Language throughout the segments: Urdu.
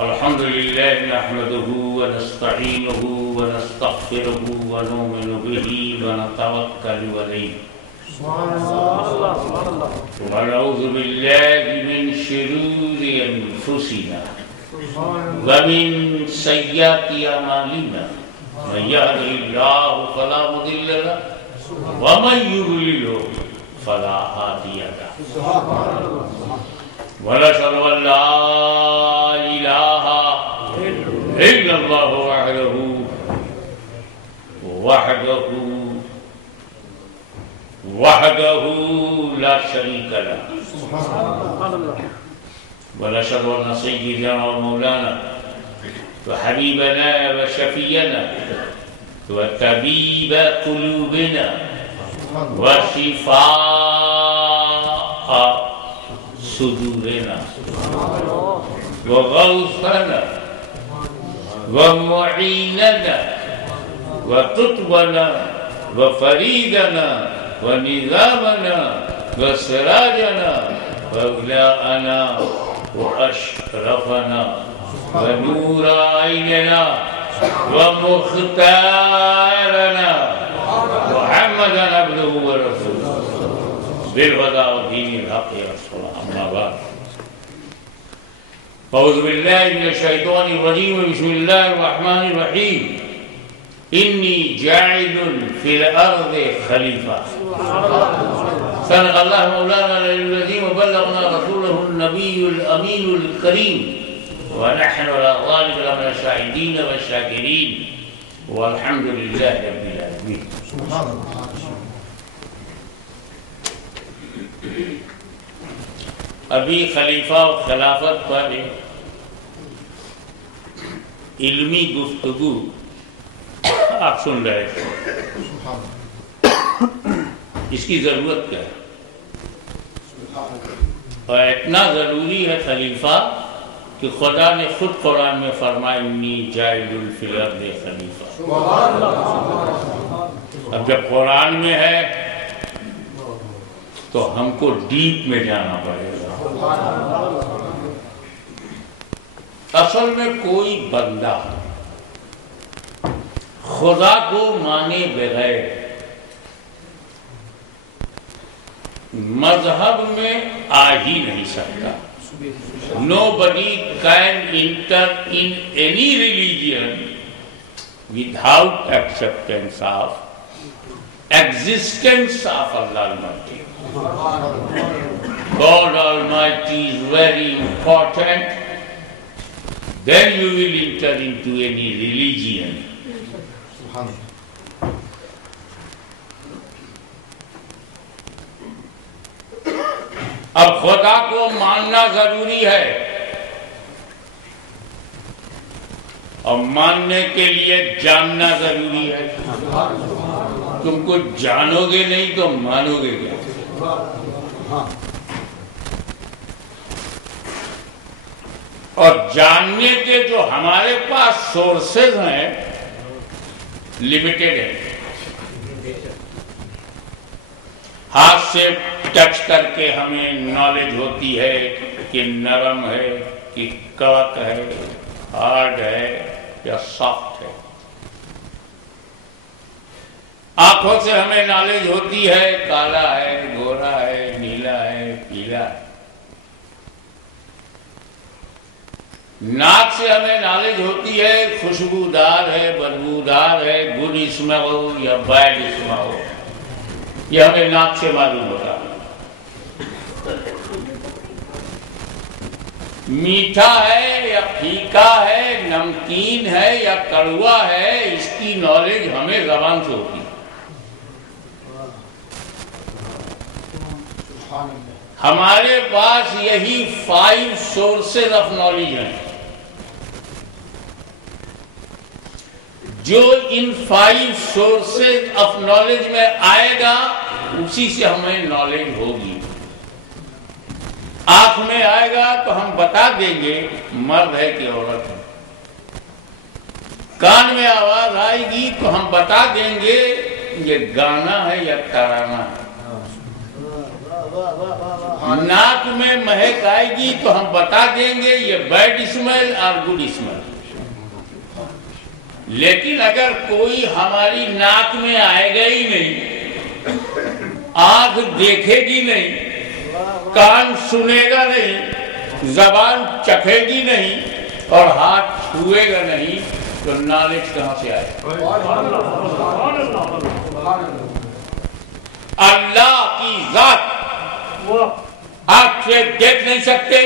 الحمد لله نحمده ونستعينه ونستغفره ونؤمن به ونتوكل عليه ونعوذ بالله من شرور أنفسنا ومن سيئات أعمالنا من يهده الله فلا مضل له ومن يضلل فلا هادي له ونشهد أن لا إله إلا الله وحده لا شريك له ونشهد أن سيدنا ومولانا وحبيبنا وشفينا وطبيب قلوبنا وشفاء صدورنا وغوثنا ومعيننا وقطبنا وفريدنا ونظامنا وسراجنا وأولاءنا وأشرفنا ونور عيننا ومختارنا محمدا عبده ورسوله بالهدى ودين الحق رسولا. أما بعد أعوذ بالله من الشيطان الرجيم بسم الله الرحمن الرحيم إني جاعل في الأرض خليفة. صدق الله مولانا العظيم وبلغنا رسوله النبي الأمين الكريم ونحن على ذلك من الشاهدين والشاكرين والحمد لله رب العالمين. ابھی خلیفہ و خلافت پر علمی گفتگو آپ سن رہے تھے. اس کی ضرورت کیا ہے اور اتنا ضروری ہے خلیفہ کہ خدا نے خود قرآن میں فرمایا انی جاعل فی الارض خلیفہ. اب جب قرآن میں ہے تو ہم کو ڈیپ میں جانا پڑے گا. اصل میں کوئی بندہ خدا کو مانے بغیر مذہب میں آ ہی نہیں سکتا. Nobody can enter in any religion without acceptance of existence of Allah Almighty. God Almighty is very important. Then you will enter into any religion. اب خدا کو ماننا ضروری ہے اور ماننے کے لیے جاننا ضروری ہے. تم کو جانو گے نہیں تو مانو گے کیا؟ اور جاننے کے جو ہمارے پاس سورسز ہیں لمیٹڈ ہیں. ہاتھ سے ٹچ کر کے ہمیں نالج ہوتی ہے کہ نرم ہے کہ کڑک ہے، ہارڈ ہے یا سافٹ ہے. آنکھوں سے ہمیں نالج ہوتی ہے کالا ہے، گورا ہے، نیلا ہے، پیلا ہے. ناک سے ہمیں نالج ہوتی ہے خوشبودار ہے، بدبودار ہے، گڈ اسمیل یا بیڈ اسمیل. یہ ہمیں ناک سے معلوم ہوتا ہے. میٹھا ہے یا پھیکا ہے، نمکین ہے یا کڑوا ہے، اس کی نالج ہمیں زبان سے ہوتی ہے. ہمارے پاس یہی 5 سورسز آف نالج ہیں. جو ان 5 سورسز آف نالج میں آئے گا اسی سے ہمیں نالج ہوگی. آنکھ میں آئے گا تو ہم بتا دیں گے مرد ہے کہ عورت ہے. کان میں آواز آئے گی تو ہم بتا دیں گے یہ گانا ہے یا ترانہ ہے. ناک میں مہک آئے گی تو ہم بتا دیں گے یہ بیڈ اسمیل اور گڈ اسمیل. لیکن اگر کوئی ہماری ناک میں آئے گا ہی نہیں، آنکھ دیکھے گی نہیں، کان سنے گا نہیں، زبان چکھے گی نہیں اور ہاتھ چھوئے گا نہیں، تو نالج کہاں سے آئے؟ اللہ کی ذات آنکھ سے دیکھ نہیں سکتے،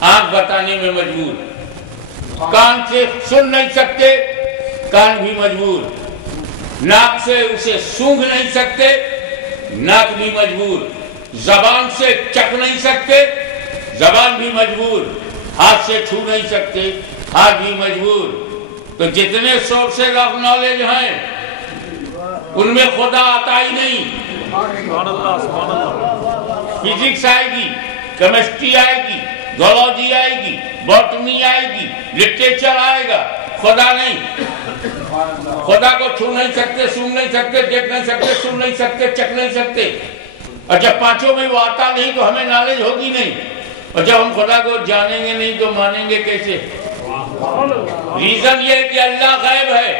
آنکھ بتانے میں مجبور، کان سے سن نہیں سکتے، کان بھی مجبور، ناک سے اسے سونگھ نہیں سکتے، ناک بھی مجبور، زبان سے چکھ نہیں سکتے، زبان بھی مجبور، ہاتھ سے چھو نہیں سکتے، ہاتھ بھی مجبور. تو جتنے سورسز آف نالج ہیں ان میں خدا آتا ہی نہیں. فزکس آئے گی، کیمسٹری آئے گی، زولوجی آئے گی، باٹنی آئے گی، لٹریچر آئے گا، خدا نہیں. خدا کو چھو نہیں سکتے، سن نہیں سکتے، دیکھ نہیں سکتے، سن نہیں سکتے، چکھ نہیں سکتے. اور جب پانچوں میں وہ آتا نہیں تو ہمیں نالج ہوگی نہیں. اور جب ہم خدا کو جانیں گے نہیں تو مانیں گے کیسے؟ ریزن یہ ہے کہ اللہ غیب ہے،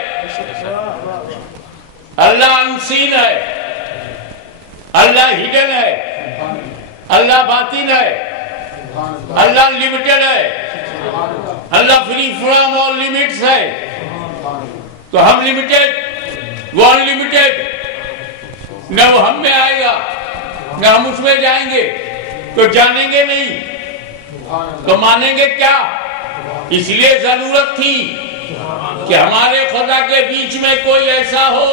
اللہ انسین ہے، اللہ ہڈن ہے، اللہ باطن ہے، اللہ لمیٹڈ ہے، اللہ فری فرام آل لمٹس ہے. تو ہم لمیٹڈ، وہ ان لمیٹڈ، نہ وہ ہم میں آئے گا نہ ہم اس میں جائیں گے. تو جانیں گے نہیں تو مانیں گے کیا؟ اس لیے ضرورت تھی کہ ہمارے خدا کے بیچ میں کوئی ایسا ہو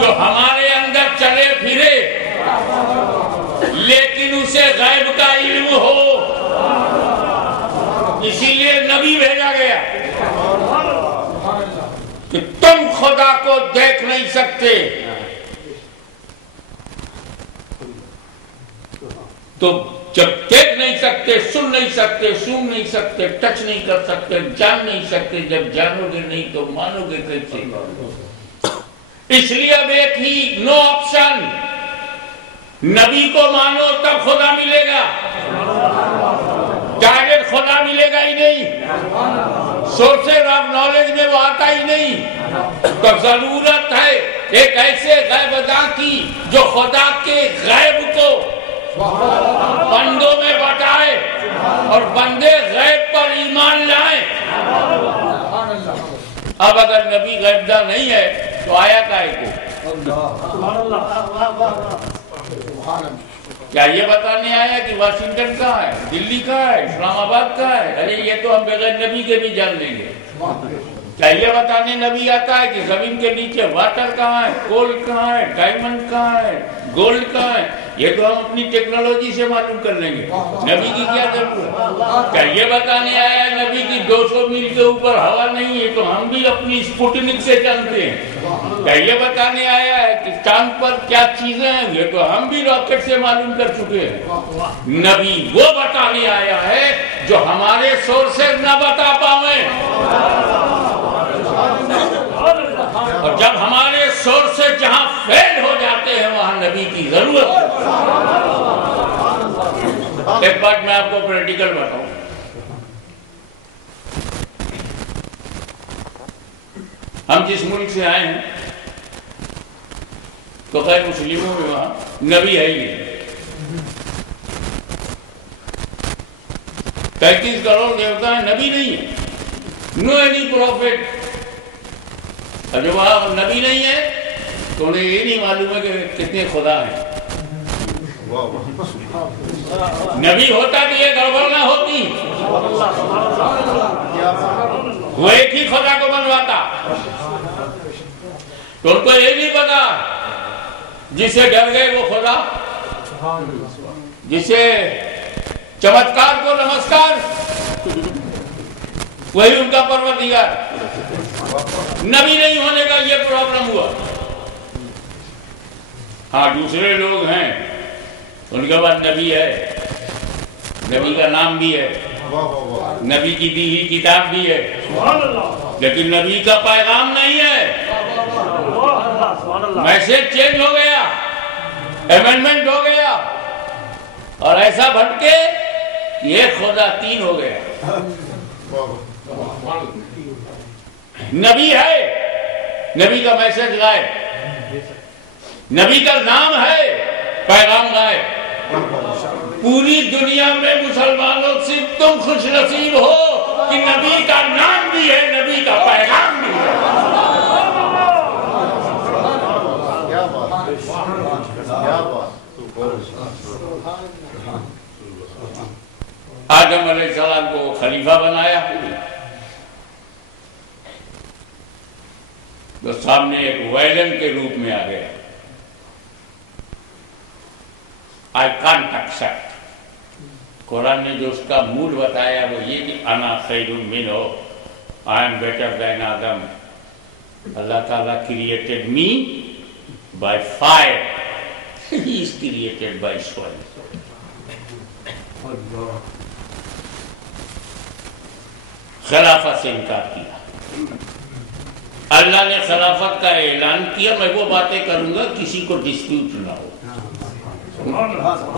جو ہمارے اندر چلے پھرے لیکن اسے غیب کا علم ہو. اسی لیے نبی بھیجا گیا کہ تم خدا کو دیکھ نہیں سکتے تو جب دیکھ نہیں سکتے، سن نہیں سکتے، سونگ نہیں سکتے، ٹچ نہیں کر سکتے، جان نہیں سکتے، جب جانو گے نہیں تو مانو گے کیسے؟ اس لیے اب ایک ہی نو آپشن، نبی کو مانو تب خدا ملے گا، ڈائریکٹ خدا ملے گا ہی نہیں، سورسز آف نالج میں وہ آتا ہی نہیں. تو ضرورت ہے ایک ایسے غیب ادا کی جو خدا کے غیب کو بندوں میں بتائے اور بندے غیب پر ایمان لائیں. اب اگر نبی غیب داں نہیں ہے تو آیا کائے کو؟ کیا یہ بتانے آیا کہ واشنگٹن کہاں ہے، دلی کہاں ہے، اسلام آباد کہاں ہے؟ ارے یہ تو ہم بغیر نبی کے بھی جان لیں گے. کیا یہ بتانے نبی آتا ہے کہ زمین کے نیچے واٹر کہاں ہے، کول کہاں ہے، ڈائمنڈ کہاں ہے، گولڈ کہاں ہے؟ یہ تو ہم اپنی ٹیکنالوجی سے معلوم کر لیں گے، نبی کی کیا ضرورت ہے؟ کیا یہ بتانے آیا ہے نبی کی 200 میل کے اوپر ہوا نہیں ہے تو ہم بھی اپنی اسپوٹنک سے جانتے ہیں؟ کیا یہ بتانے آیا ہے کہ چاند پر کیا چیزیں ہیں یہ تو ہم بھی راکٹ سے معلوم کر چکے ہیں؟ نبی وہ بتانے آیا ہے جو ہمارے سورسز نہ بتا پاویں. اور جب ہمارے سورسز جہاں فیل ہو جاتے ہیں وہاں نبی کی ضرورت ہے. ایک بات میں آپ کو پریکٹیکل بتاؤں، ہم جس ملک سے آئے ہیں تو خیر مسلموں میں وہاں نبی ہے ہی نہیں. 35 کروڑ دیوتا ہے، نبی نہیں ہے. Know any prophet. اور جب وہاں نبی نہیں ہے تو انہیں یہ نہیں معلوم ہے کہ کتنے خدا ہیں. نبی ہوتا تو یہ گڑبڑ نہ ہوتی، وہ ایک ہی خدا کو بنواتا. تو ان کو یہ نہیں پتا جسے ڈر گئے وہ خدا، جسے چمتکار کو نمسکار وہی ان کا پروردگار. نبی نہیں ہونے کا یہ پرابلم ہوا. ہاں دوسرے لوگ ہیں ان کے بعد نبی ہے، نبی کا نام بھی ہے، نبی کی دی ہوئی کتاب بھی ہے، لیکن نبی کا پیغام نہیں ہے. میسج چینج ہو گیا. ایمنڈمنٹ ہو گیا اور ایسا بھٹکے ایک خدا تین ہو گیا. نبی ہے, نبی کا میسج لائے, نبی کا نام ہے, پیغام لائے. پوری دنیا میں مسلمانوں سے تم خوش نصیب ہو کہ نبی کا نام بھی ہے, نبی کا پیغام بھی ہے. آدم علیہ السلام کو خلیفہ بنایا تو سامنے ایک ویلن کے روپ میں آ گیا. I can't accept. قرآن نے جو اس کا مول بتایا وہ یہ کہ انا خیر منہ, I am better than Adam. اللہ تعالیٰ created me by fire. He is created by soil. خلافت سے انکار کیا. اللہ نے خلافت کا اعلان کیا, میں وہ باتیں کروں گا کسی کو ڈسپیوٹ نہ ہو,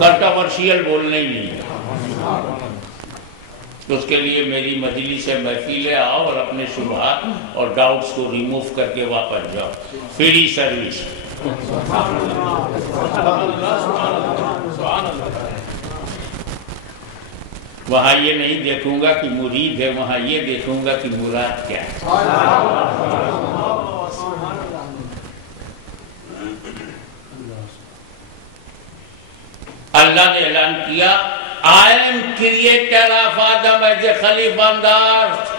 کنٹروورشیل بولنا ہی نہیں ہے. اس کے لیے میری مجلس سے محفل ہے, آؤ اور اپنے شبہات اور ڈاؤٹس کو ریموو کر کے واپس جاؤ. Free service. وہاں یہ نہیں دیکھوں گا کہ مرید ہے, وہاں یہ دیکھوں گا کہ مراد کیا ہے. اللہ نے اعلان کیا I am creator of Adam as a خلیفہ on the earth.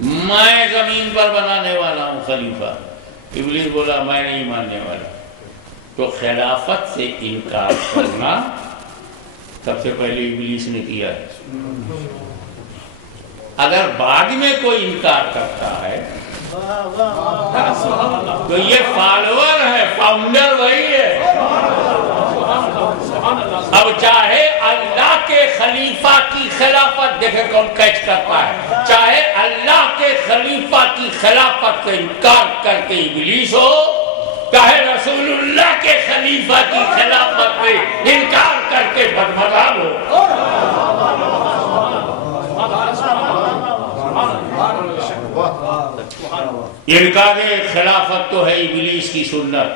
میں زمین پر بنانے والا ہوں خلیفہ. ابلیس بولا میں نہیں ماننے والا. تو خلافت سے انکار کرنا سب سے پہلے ابلیس نے کیا ہے. اگر بعد میں کوئی انکار کرتا ہے تو یہ فالوور ہے, فاؤنڈر وہی ہے. اب چاہے اللہ کے خلیفہ کی خلافت, دیکھیں کون کیچ کرتا ہے, چاہے اللہ کے خلیفہ کی خلافت کا انکار کر کے ابلیس ہو, چاہے رسول اللہ کے خلیفہ کی خلافت میں انکار کر کے بدمذہب ہو. انکار خلافت تو ہے ابلیس کی سنت.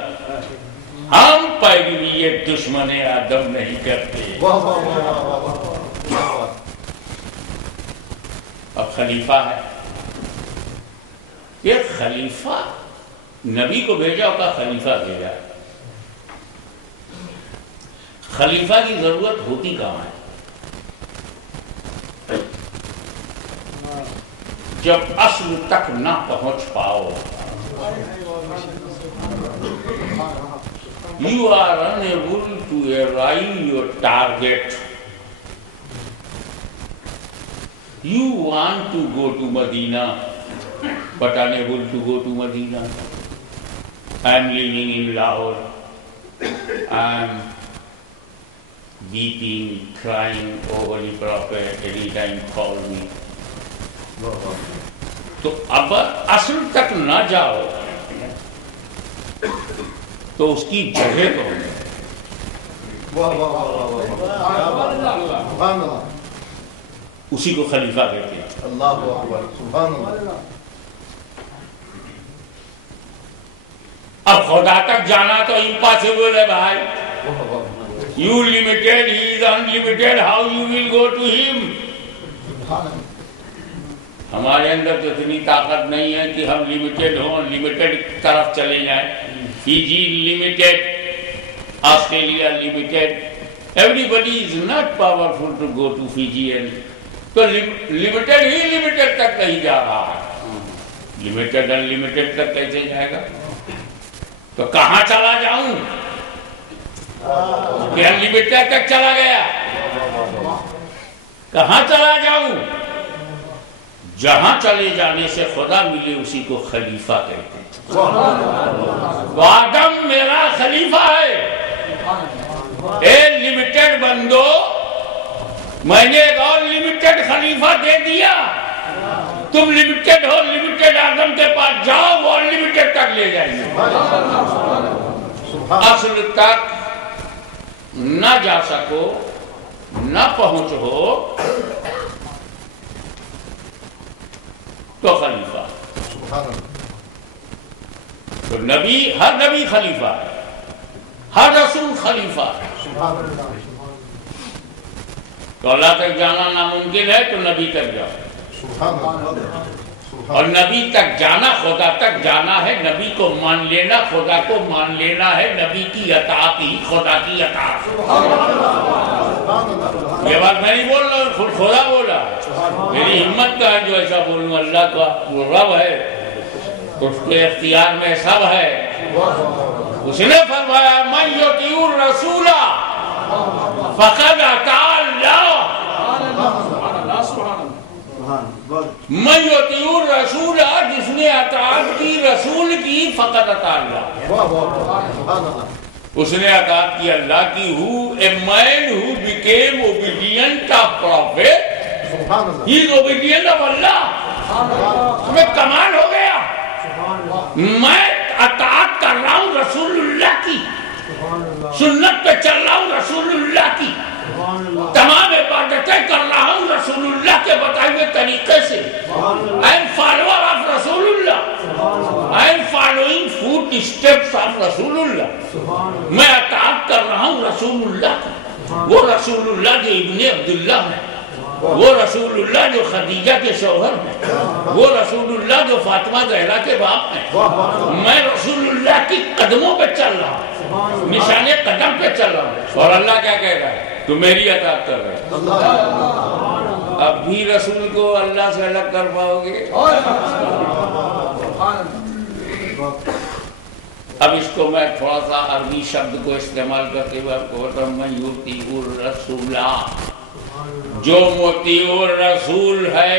ہم پیروی دشمن آدم نہیں کرتے. اب خلیفہ ہے, یہ خلیفہ نبی کو بھیجا ہوگا, خلیفہ بھیجا. خلیفہ کی ضرورت ہوتی کہاں ہے؟ جب اصل تک نہ پہنچ پاؤ. You are unable to arrive your target. You want to go to Medina, but unable to go to Medina. I am living in Lahore. I am weeping, crying, oh Holy Prophet, anytime call me. تو اب اصل تک نہ جاؤ تو اس کی جگہ کون ہے؟ اسی کو خلیفہ کہتے ہیں. اللہ اکبر, سبحان اللہ. اب خدا تک جانا تو امپاسبل ہے بھائی. You limited, he is unlimited, how you will go to him? ہمارے اندر تو اتنی طاقت نہیں ہے کہ ہم لمیٹڈ ہوں, لمیٹڈ طرف چلے جائیں. Fiji limited, Australia limited. Every is not powerful to go to Fiji. تو لمیٹڈ ہی لمیٹڈ تک نہیں جا رہا ہے, لمیٹڈ انلمیٹڈ تک کیسے جائے گا؟ تو کہاں چلا جاؤں کہ انلمیٹڈ تک چلا گیا؟ کہاں چلا جاؤں؟ جہاں چلے جانے سے خدا ملے اسی کو خلیفہ کہتے ہیں. آدم میرا خلیفہ ہے. اے لمیٹڈ بندو, میں نے ایک اور لمیٹڈ خلیفہ دے دیا, تم لمیٹڈ ہو, لمیٹڈ آدم کے پاس جاؤ, وہ لمیٹڈ تک لے جائیں گے. اصل تک نہ جا سکو، نہ پہنچ ہو تو خلیفہ. تو نبی، ہر نبی خلیفہ ہے، ہر رسول خلیفہ ہے. تو اللہ تک جانا ناممکن ہے تو نبی تک جاؤ. اور نبی تک جانا خدا تک جانا ہے. نبی کو مان لینا خدا کو مان لینا ہے. نبی کی اطاعت ہی خدا کی اطاعت. یہ بات میں نہیں بول رہا ہوں، خود خدا بولا. میری ہمت کا ہے جو ایسا بولوں. اللہ کا وہ رب ہے، اس کے اختیار میں سب ہے. اس نے فرمایا من یطیع الرسول فقد اطاع اللہ. من یطیع الرسول، جس نے اطاعت کی رسول کی، فقد اطاع اللہ. اس نے اطاعت کی اللہ کی. who a man who became obedient of prophet, he is obedient of Allah. ہمیں کمال ہو گیا. میں اطاعت کر رہا ہوں رسول اللہ کی، سنت پہ چل رہا ہوں رسول اللہ کی، تمام عبادتیں کر رہا ہوں رسول اللہ کے بتائے ہوئے طریقے سے. I am follower of رسول اللہ. I am following footsteps of رسول اللہ. میں اطاعت کر رہا ہوں رسول اللہ کی. وہ رسول اللہ جو ابن عبداللہ ہے، وہ رسول اللہ جو خدیجہ کے شوہر ہیں، وہ رسول اللہ جو فاطمہ زہرا کے باپ ہیں. میں رسول اللہ کی قدموں پہ چل رہا ہوں، نشان قدم پہ چل رہا ہوں. اور اللہ کیا کہہ رہا ہے؟ تو میری اطاعت کر رہے ہیں. اب بھی رسول کو اللہ سے الگ کر پاؤ گے؟ اب اس کو میں تھوڑا سا عربی شبد کو استعمال کرتے ہوئے آپ کو بتاؤں. من یطیع الرسول، جو مطیع الرسول ہے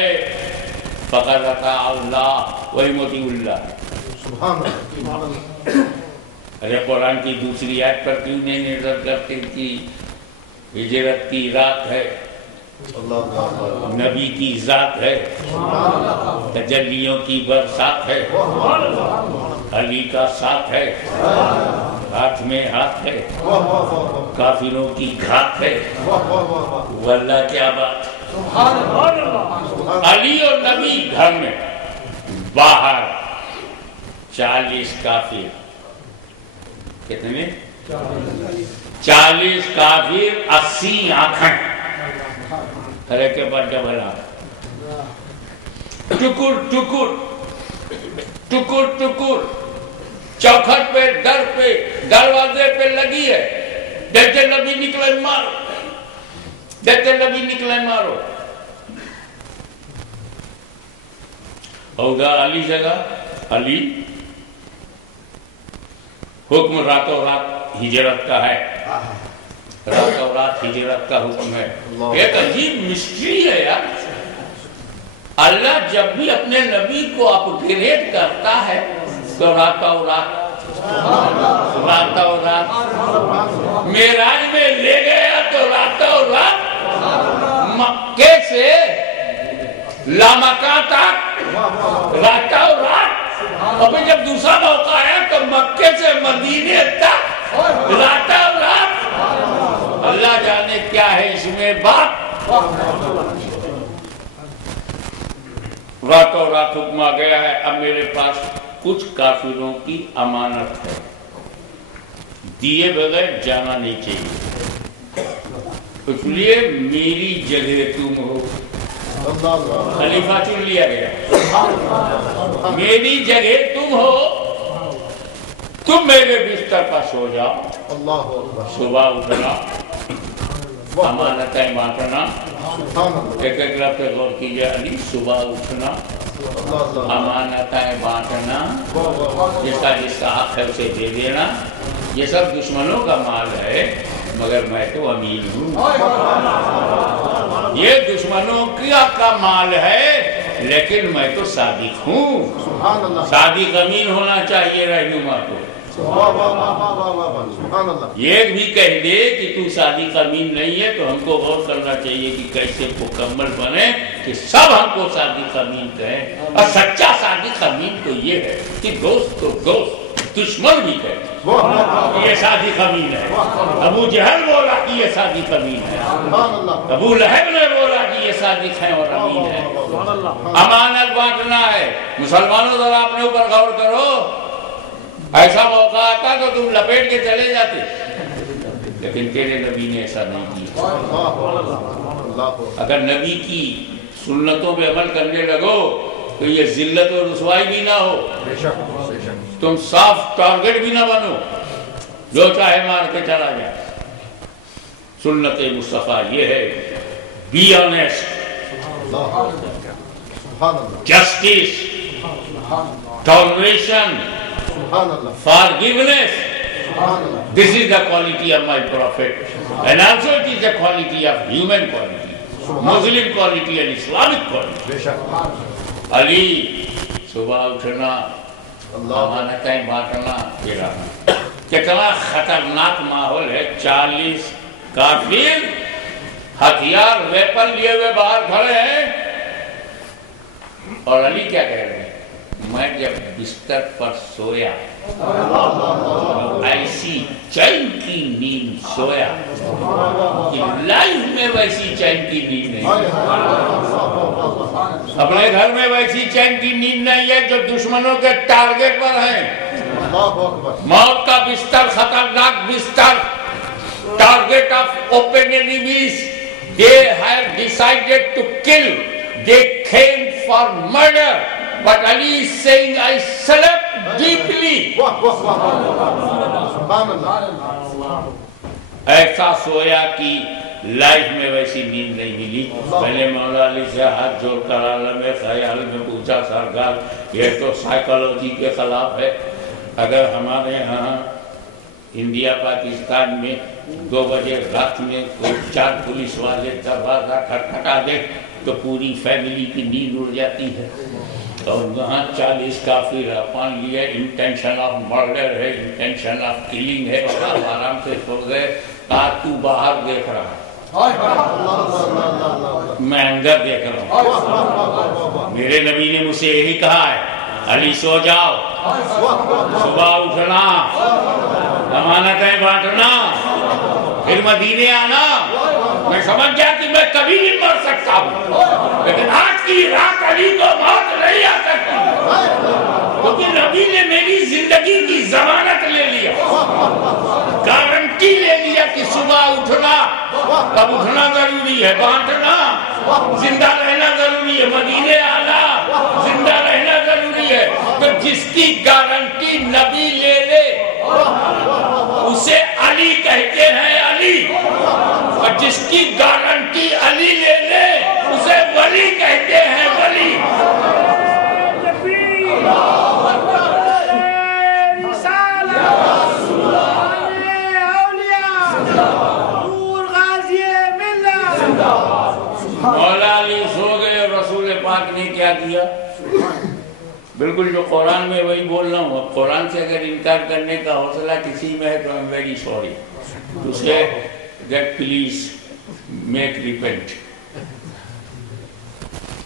فقد اطاع اللہ، وہی مطیع اللہ ہے. ارے قرآن کی دوسری آیت پر کیوں نہیں نظر کرتے کہ ہجرت کی رات ہے، نبی کی ذات ہے، تجلیوں کی برسات ہے، علی کا ساتھ ہے، ہاتھ میں ہاتھ ہے، کافروں کی گھات ہے. واللہ کیا بات. علی اور نبی گھر میں، باہر 40 کافر. کتنے؟ 40 کافر، 80 آنکھیں. ارے کے بعد ڈبل آنکھ، ٹکر ٹکر ٹکر ٹکر چوکھٹ پہ، در پہ، دروازے پہ لگی ہے. دیکھتے نبی نکلے مارو، دیکھتے نبی نکلے مارو. ہوگا علی جگہ. علی حکم راتوں رات ہجرت کا ہے، راتوں رات ہجرت کا حکم ہے. ایک عجیب مسٹری ہے یار. اللہ جب بھی اپنے نبی کو اپ گریڈ کرتا ہے تو راتوں رات، راتوں رات معراج میں لے گیا تو راتوں رات، مکے سے لامکہ تک راتوں رات. ابھی جب دوسرا موقع آیا تو مکے سے مدینے تک راتوں رات. اللہ جانے کیا ہے اس میں بات. راتوں رات حکم آ گیا ہے. اب میرے پاس کچھ کافروں کی امانت ہے، دیے بغیر جانا نہیں چاہیے. اس لیے میری جگہ تم ہو. خلیفہ چن لیا گیا. میری جگہ تم ہو، تم میرے بستر پر سو جاؤ. صبح اٹھنا، امانتیں بانٹنا. ایک ایک لفظ پہ غور کیجیے. علی صبح اٹھنا، امانتیں بانٹنا، جس کا حق ہے اسے دے دینا. یہ سب دشمنوں کا مال ہے، مگر میں تو امین ہوں. یہ دشمنوں کا مال ہے لیکن میں تو صادق ہوں. صادق امین ہونا چاہیے رہنما کو. یہ بھی کہہ دے کہ تو صادق امین نہیں ہے تو ہم کو غور کرنا چاہیے کہ کیسے مکمل بنے کہ سب ہم کو صادق امین کہیں. اور سچا صادق امین تو یہ ہے کہ دوست تو دوست، دشمن بھی کہتے ہیں یہ سادی قبیل ہے. ابو جہل بولا کہ یہ سادی قبیل ہے. ابو لہب نے بولا کہ یہ صادق ہیں اور امین ہے. امانت بانٹنا ہے. مسلمانوں ذرا اپنے اوپر غور کرو. ایسا موقع آتا تو تم لپیٹ کے چلے جاتے, لیکن تیرے نبی نے ایسا نہیں کیا. اگر نبی کی سنتوں پہ عمل کرنے لگو تو یہ ذلت اور رسوائی بھی نہ ہو. تم صاف ٹارگٹ بھی نہ بنو, جو چاہے مار کے چلا جائے. سنت مصطفیٰ یہ ہے, be honest, justice, toleration, forgiveness. This is the quality of my prophet, and also it is the quality of human quality, Muslim quality and Islamic quality. علی صبح اٹھنا, امانتیں بانٹنا, پھر آنا. کتنا خطرناک ماحول ہے. 40 کافر ہتھیار ویپن لیے ہوئے باہر کھڑے ہیں, اور علی کیا کہہ رہے ہیں؟ میں جب بستر پر سویا ایسی چین کی نیند سویا کہ لائف میں ویسی چین کی نیند نہیں. اپنے گھر میں ویسی چین کی نیند نہیں ہے جو دشمنوں کے ٹارگٹ پر ہیں. موت کا بستر, خطرناک بستر, target of open enemies. They have decided to kill. They came for murder. But Ali is saying, I slept deeply. ایسا سویا کہ لائف میں ویسی نیند نہیں ملی. پہلے مولا علی سے ہاتھ جوڑ کر عالم خیال میں پوچھا, سرکار یہ تو سائیکالوجی کے خلاف ہے. اگر ہمارے ہاں انڈیا پاکستان میں 2 بجے رات میں کوئی 4 پولیس والے دروازہ کھٹکھٹا دے تو پوری فیملی کی نیند اڑ جاتی ہے. اور وہاں 40 کافر اپان لیے انٹینشن آف مرڈر ہے, انٹینشن آف کلنگ ہے. آرام سے سو گئے. تو باہر دیکھ رہا, میں اندر دیکھ رہا ہوں. میرے نبی نے مجھ سے یہی کہا ہے, علی سو جاؤ, صبح اٹھنا, امانتیں بانٹنا, پھر مدینے آنا. میں سمجھ گیا کہ میں کبھی نہیں مر سکتا ہوں, لیکن آج کی رات علی کو موت نہیں آ سکتی, کیونکہ نبی نے میری زندگی کی ضمانت لے لیا, گارنٹی لے لیا کہ صبح اٹھنا, اب اٹھنا ضروری ہے, بانٹنا, زندہ رہنا ضروری ہے, مدینے آنا, زندہ رہنا ضروری ہے. تو جس کی گارنٹی نبی لے لے اسے علی کہتے ہیں علی, اور جس کی گارنٹی علی لے لے اسے ولی کہتے ہیں ولی. مولا علی سو گئے اور رسول پاک نے کیا کیا؟ بالکل جو قرآن میں وہی بول رہا ہوں. اب قرآن سے اگر انکار کرنے کا حوصلہ کسی میں ہے تو I'm very sorry. To say that please make repent.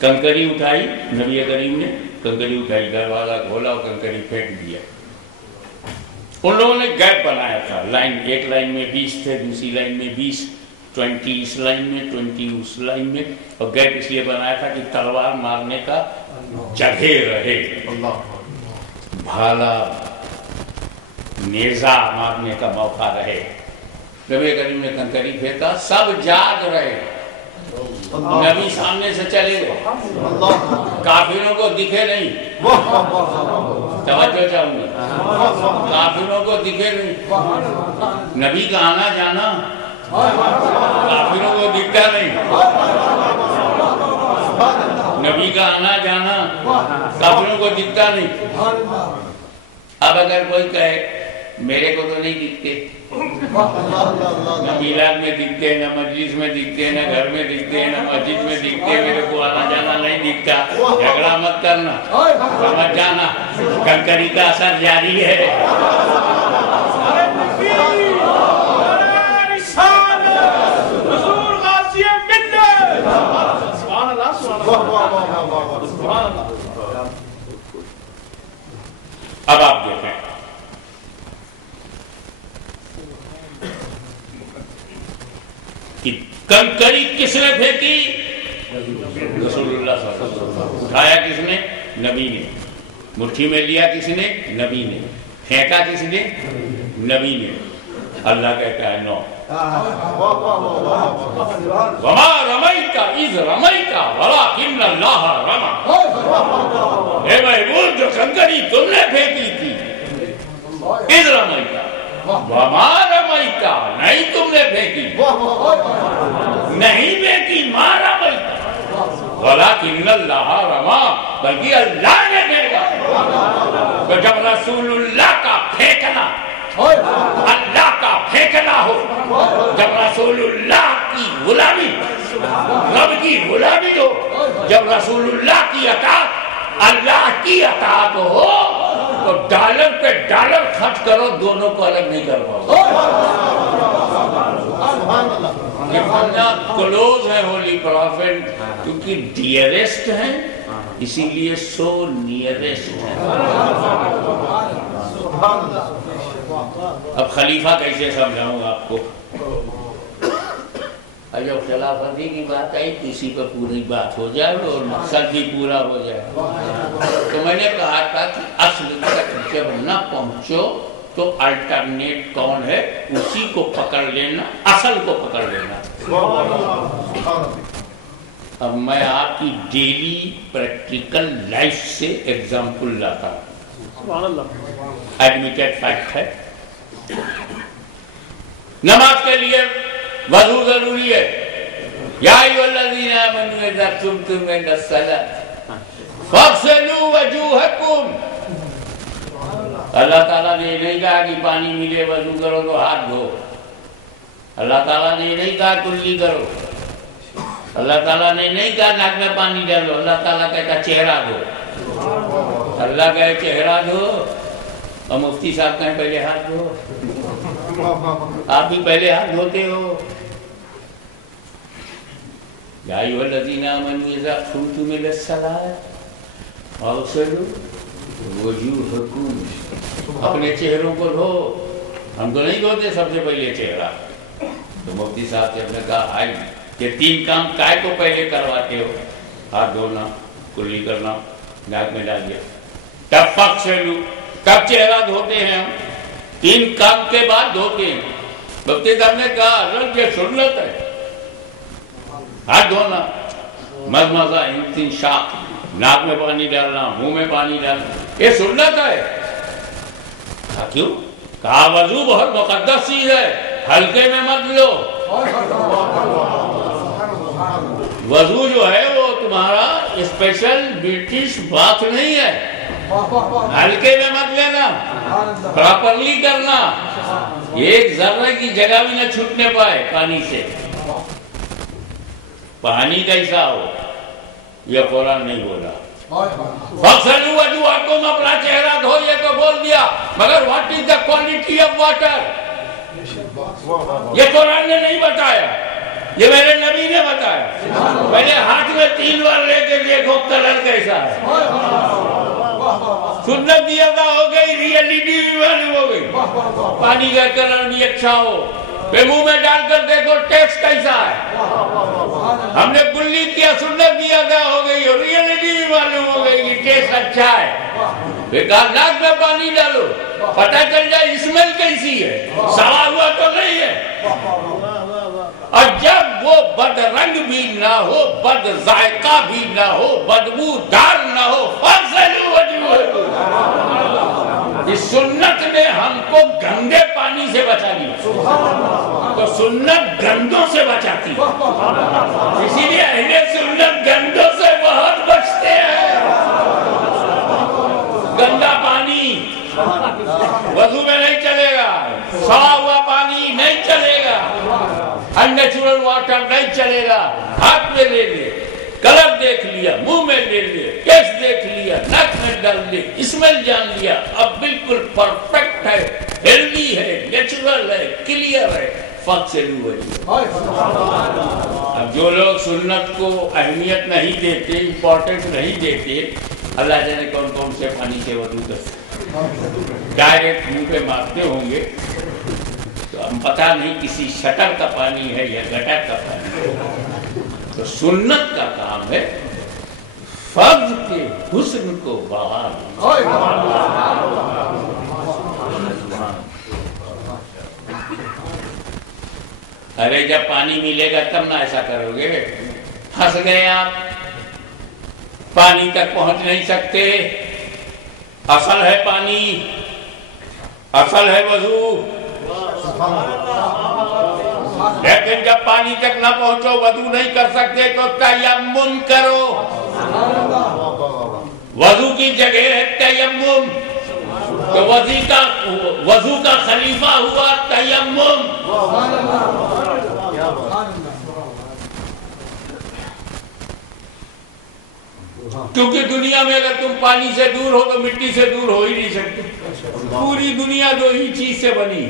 کنکری اٹھائی, نبی کریم نے کنکری اٹھائی, دروازہ کھولا اور کنکری پھینک دیا. ان لوگوں نے گیپ بنایا تھا, لائن, ایک لائن میں 20 تھے, دوسری لائن میں 20, 20 اس لائن میں, 20 اس لائن میں, اور گیپ اس لیے بنایا تھا کہ تلوار مارنے کا جگہ رہے, بھالا نیزہ مارنے کا موقع رہے. نبی کریم نے کنکری پھینکا, سب جاگ رہے. نبی سامنے سے چلے گئے, کافروں کو دکھے نہیں, توجہ چاہوں گی, کافروں کو دکھے نہیں. نبی کا آنا جانا کافروں کو دکھتا نہیں, نبی کا آنا جانا کافروں کو دکھتا نہیں. اب اگر کوئی کہے میرے کو تو نہیں دکھتے, نہ میلاد میں دکھتے, نہ مجلس میں دکھتے, نہ گھر میں دکھتے, نہ مسجد میں دکھتے, میرے کو آنا جانا نہیں دکھتا, جھگڑا مت کرنا, سمجھ جانا کنکری کا اثر جاری ہے. اب آپ دیکھیں کنکری کس نے پھینکی؟ رسول اللہ صلی اللہ علیہ وسلم. اٹھایا کس نے؟ نبی نے. مٹھی میں لیا کس نے؟ نبی نے. پھینکا کس نے؟ نبی نے. اللہ کہتا ہے نو. وما رمیت اذ رمیت ولکن اللہ رمی. اے محبوب جو کنکری تم نے پھینکی تھی اذ رمیت، وما رمیت نہیں تم نے پھینکی، نہیں پھینکی ما رمیت ولکن اللہ رمی، بلکہ اللہ نے پھینکا. تو جب رسول اللہ کا پھینکنا اللہ کا پھینکنا ہو، جب رسول اللہ کی غلامی رب کی غلامی ہو، جب رسول اللہ کی اطاعت اللہ کی اطاعت ہو، تو ڈالر پہ ڈالر خرچ کرو، دونوں کو الگ نہیں کر پاؤ. اتنا کلوز ہے ہولی پرافٹ، کیونکہ ڈیئرسٹ ہیں اسی لیے سو نیئرسٹ ہیں. اب خلیفہ کیسے سمجھاؤں گا آپ کو؟ جب خلافتی کی بات آئی تو اسی پر پوری بات ہو جائے اور مقصد بھی پورا ہو جائے. تو میں نے کہا تھا کہ اصل تک جب نہ پہنچو تو الٹرنیٹ کون ہے اسی کو پکڑ لینا، اصل کو پکڑ لینا. اب میں آپ کی ڈیلی پریکٹیکل لائف سے ایگزامپل لاتا ہوں. ایڈمیٹڈ فیکٹ ہے. نماز کے لیے وضو ضروری ہے. یا ایھا الذین آمنوا اذا قمتم الی الصلاۃ فاغسلوا وجوہکم. اللہ تعالیٰ نے نہیں کہا کہ پانی ملے وضو کرو تو ہاتھ دھو. اللہ تعالیٰ نے نہیں کہا کلی کرو. اللہ تعالیٰ نے نہیں کہا ناک میں پانی ڈالو. اللہ تعالیٰ کہتا چہرہ دھو. اللہ کہے چہرہ دھو اور مفتی صاحب کہیں پہلے ہاتھ دھو. آپ بھی پہلے ہاتھ دھوتے ہو. یا ایھا الذین آمنوا اذا قمتم الی الصلاۃ فاغسلوا وجوہکم. اپنے چہروں کو دھو. ہم تو نہیں دھوتے سب سے پہلے چہرہ. تو مفتی صاحب نے کہا آئی یہ تین کام کائے کو پہلے کرواتے ہو؟ ہاتھ دھونا، کلی کرنا، ناک میں ڈال دیا. تب فاغسلوا، تب چہرہ دھوتے ہیں ہم. تین کام کے بعد دھوتے ہیں. مفتی صاحب نے کہا حضرت یہ سنت ہے ہاتھ دھونا. مزمزہ، استنشاق، ناک میں پانی ڈالنا، منہ میں پانی ڈالنا، یہ سنت ہے. کہا کیوں؟ کہا وضو بہت مقدس چیز ہے، ہلکے میں مت لو. وضو جو ہے وہ تمہارا اسپیشل برٹش بات نہیں ہے. ہلکے میں مت لینا، پراپرلی کرنا. ایک ذرہ کی جگہ بھی نہ چھوٹنے پائے پانی سے. پانی کیسا ہو یہ قرآن نہیں بولا. فَاغْسِلُوا وُجُوهَكُمْ، اپنا چہرہ دھوئے تو بول دیا، مگر what is the quality of water؟ یہ قرآن نے نہیں بتایا، یہ میرے نبی نے بتایا. پہلے ہاتھ میں 3 بار لے کے دیکھو کلر کیسا ہے. سنت بھی ادا ہو گئی، ریئلٹی بھی معلوم ہو گئی. پانی کا کلر بھی اچھا ہو. پھر منہ میں ڈال کر دیکھو ٹیسٹ کیسا ہے. ہم نے کلی کیا، سنت بھی ادا ہو گئی اور ریئلٹی بھی معلوم ہو گئی کہ ٹیسٹ اچھا ہے. پھر کہا ناک میں پانی ڈالو، پتہ چل جائے اسمیل کیسی ہے، سڑا ہوا تو نہیں ہے. اور جب وہ بد رنگ بھی نہ ہو، بد ذائقہ بھی نہ ہو، بدبو دار نہ ہو، فاغسلوا وجوہکم. اس سنت نے ہم کو گندے پانی سے بچا دیا. تو سنت گندوں سے بچاتی ہے، اسی لیے اہل سنت گندوں سے بہت بچتے ہیں. گندا پانی وضو میں نہیں چلے گا، سڑا ہوا پانی نہیں چلے گا، اننیچرل واٹر نہیں چلے گا. ہاتھ میں لے لے، کلر دیکھ لیا، منہ میں لے لے، ٹیسٹ دیکھ لیا، ناک میں ڈال لے، اسمیل جان لیا، اب بالکل پرفیکٹ ہے، ہیلدی ہے، نیچرل ہے، کلیئر ہے. فاغسلوا وجوہکم. اب جو لوگ سنت کو اہمیت نہیں دیتے، امپورٹنٹ نہیں دیتے، اللہ جانے کون کون سے پانی سے وضو کرتے، ڈائریکٹ منہ پہ مارتے ہوں گے. تو ہم پتہ نہیں کسی شٹر کا پانی ہے یا گٹر کا پانی ہے. تو سنت کا کام ہے فرض کے حسن کو بہار. ارے جب پانی ملے گا تب نہ ایسا کرو گے. پھنس گئے آپ, پانی تک پہنچ نہیں سکتے. اصل ہے پانی, اصل ہے وضو, لیکن جب پانی تک نہ پہنچو, وضو نہیں کر سکتے تو تیمم کرو. وضو کی جگہ ہے تیمم. تو وضو کا خلیفہ ہوا تیمم. کیونکہ دنیا میں اگر تم پانی سے دور ہو تو مٹی سے دور ہو ہی نہیں سکتے. پوری دنیا دو ہی چیز سے بنی,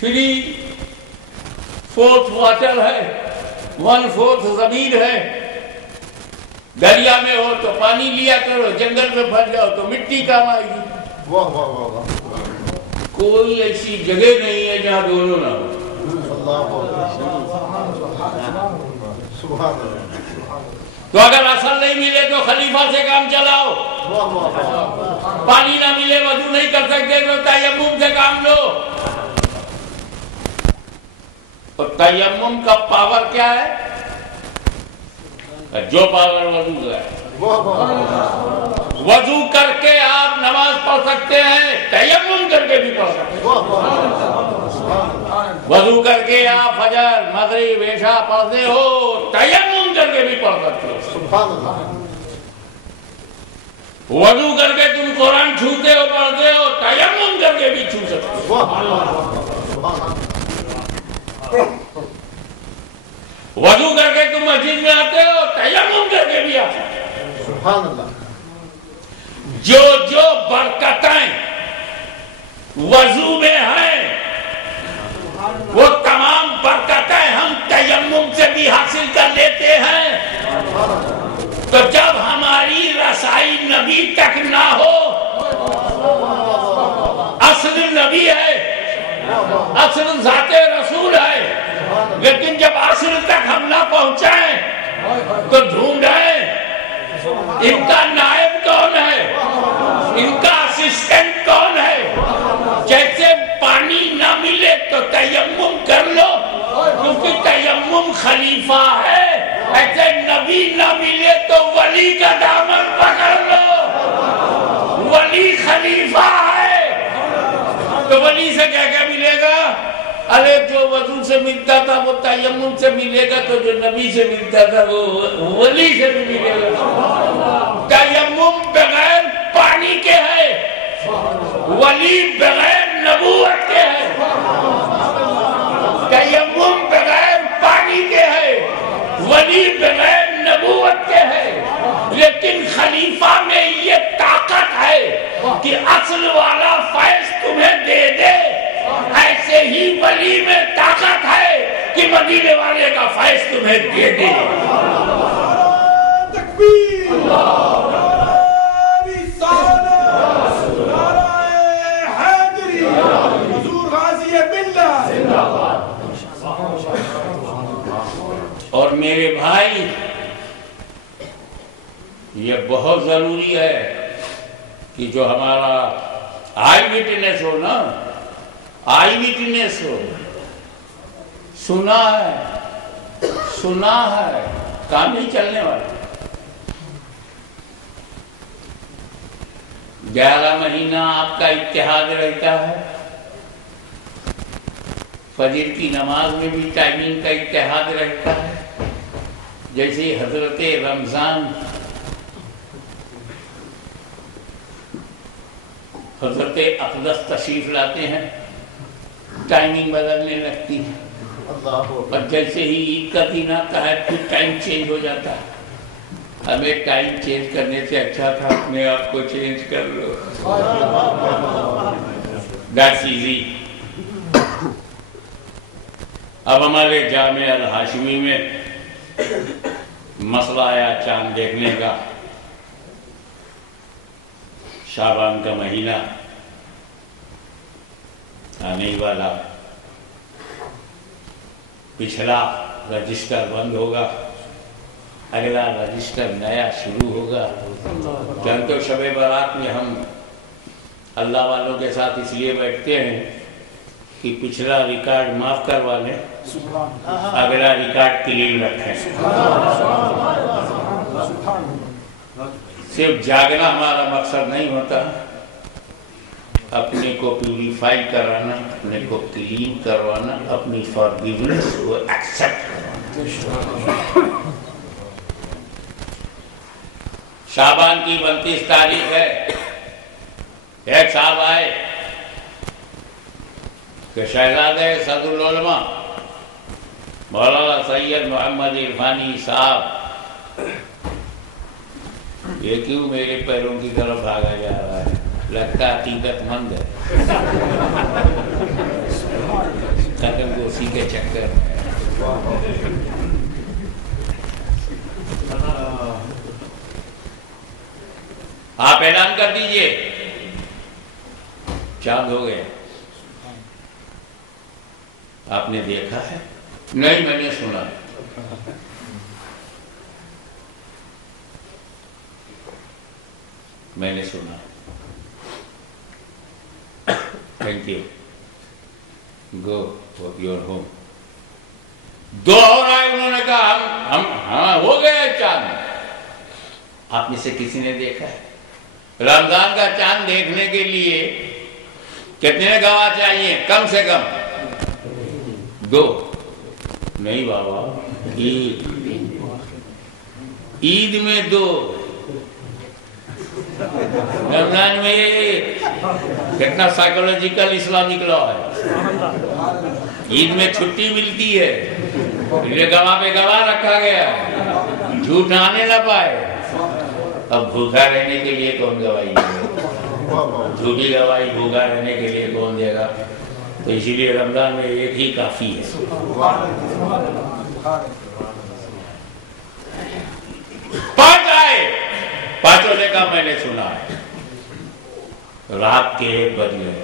3/4 واٹر ہے, 1/4 زمین ہے. دریا میں ہو تو پانی لیا کرو, جنگل میں پھنس جاؤ تو مٹی کام آئے گی. کوئی ایسی جگہ نہیں ہے جہاں دونوں نہ ہو. تو اگر اصل نہیں ملے تو خلیفہ سے کام چلاؤ. پانی نہ ملے, وضو نہیں کر سکتے تو تیمم سے کام لو. تو تیمم کا پاور کیا ہے؟ جو پاور وضو کا ہے. وضو کر کے آپ نماز پڑھ سکتے ہیں, تیمم کر کے بھی پڑھ سکتے ہیں. وضو کر کے آپ فجر, مغرب, عشاء پڑھتے ہو, تیمم کر کے بھی پڑھ سکتے ہو. وضو کر کے تم قرآن چھوتے ہو, پڑھتے ہو, تیمم کر کے بھی چھو سکتے ہو. وضو کر کے تم مسجد میں آتے ہو, تیمم کر کے بھی آ سکتے ہو. جو جو برکتیں وضو میں ہیں وہ تمام برکتیں ہم تیمم سے بھی حاصل کر لیتے ہیں. تو جب ہماری رسائی نبی تک نہ ہو, اصل نبی ہے, اصل ذات رسول ہے, لیکن جب اصل تک ہم نہ پہنچائیں تو ڈھونڈیں ان کا نائب کون ہے, ان کا اسسٹنٹ کون ہے. جیسے پانی نہ ملے تو تیمم کر لو کیونکہ تیمم خلیفہ ہے, ایسے نبی نہ ملے تو ولی کا دامن پکڑ لو, ولی خلیفہ ہے. تو ولی سے کیا کیا ملے گا؟ ارے جو وضو سے ملتا تھا وہ تیمم سے ملے گا, تو جو نبی سے ملتا تھا وہ ولی سے بھی ملے گا. تیمم بغیر پانی کے ہے, ولی بغیر نبوت کے ہے. تیمم بغیر پانی کے ہے, ولی بغیر نبوت کے ہے. لیکن خلیفہ میں یہ طاقت ہے کہ اصل والا فیض تمہیں دے دے, ایسے ہی ولی میں طاقت ہے کہ مدینے والے کا فیض تمہیں دے دے. تکبیر, اور میرے بھائی یہ بہت ضروری ہے کہ جو ہمارا آئی وٹنس ہو نا, آئی وٹنس ہو, سنا ہے, کام نہیں چلنے والا. 11 مہینہ آپ کا اتحاد رہتا ہے, فجر کی نماز میں بھی ٹائمنگ کا اتحاد رہتا ہے. جیسے حضرت رمضان, حضرت اقدس تشریف لاتے ہیں, ٹائمنگ بدلنے لگتی ہے. اور جیسے ہی عید کا دن آتا ہے پھر ٹائم چینج ہو جاتا ہے. ہمیں ٹائم چینج کرنے سے اچھا تھا اپنے آپ کو چینج کر لو. That's easy. اب ہمارے جامع الہاشمی میں مسئلہ آیا چاند دیکھنے کا. شعبان کا مہینہ آنے والا, پچھلا رجسٹر بند ہوگا، اگلا رجسٹر نیا شروع ہوگا۔ جانتے شب برات میں ہم اللہ والوں کے ساتھ اس لیے بیٹھتے ہیں کہ پچھلا ریکارڈ معاف کروا لیں، اگلا ریکارڈ کلین رکھیں۔ صرف جاگنا ہمارا مقصد نہیں ہوتا، اپنے کو پیوریفائی کرانا، اپنے کو کلین کروانا، اپنی فارگیونیس کو ایکسپٹ کروانا۔ شعبان کی 29 تاریخ ہے، ایک صاحب آئے کہ شہزادہ صدر العلماء مولانا سید محمد عرفانی صاحب یہ کیوں میرے پیروں کی طرف بھاگا جا رہا ہے؟ لگتا عقیدت مند ہے، ختم کو اسی کے چکر میں۔ آپ اعلان کر دیجئے چاند ہو گئے۔ آپ نے دیکھا ہے؟ نہیں، میں نے سنا۔ میں نے سنا۔ Thank you, go your home. دو اور آئے، انہوں نے کہا ہم ہاں ہو گئے چاند۔ آپ میں سے کسی نے دیکھا ہے؟ رمضان کا چاند دیکھنے کے لیے کتنے گواہ چاہیے؟ کم سے کم 2۔ نہیں بابا، عید میں 2، رمضان میں کتنا سائیکولوجیکل اسلامک لا ہے۔ عید میں چھٹی ملتی ہے، یہ گواہ پہ گواہ رکھا گیا ہے، جھوٹ آنے نہ پائے۔ اب بھوکا رہنے کے لیے کون گواہی دے گا؟ جھوٹی گواہی بھوکا رہنے کے لیے کون دے گا؟ تو اسی لیے رمضان میں ایک ہی کافی ہے۔ 5 آئے، 5 نے کہا میں نے سنا ہے۔ رات کے 1 بج گئے،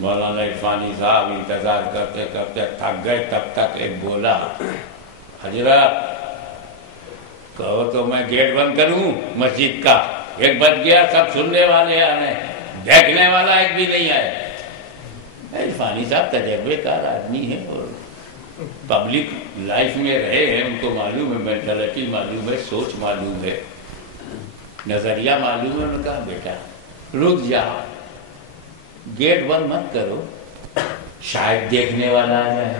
مولانا عرفانی صاحب انتظار کرتے کرتے تھک گئے، تب تک ایک بولا، حضرت کہو تو میں گیٹ بند کروں مسجد کا؟ 1 بج گیا، سب سننے والے آنے، دیکھنے والا ایک بھی نہیں آئے۔ عرفانی صاحب تجربے کار آدمی ہے اور پبلک لائف میں رہے ہیں، ان کو معلوم ہے، مینٹلٹی معلوم ہے، سوچ معلوم ہے، نظریہ معلوم ہے۔ انہوں نے کہا بیٹا رک جا، گیٹ بند مت کرو، شاید دیکھنے والا آ جائے۔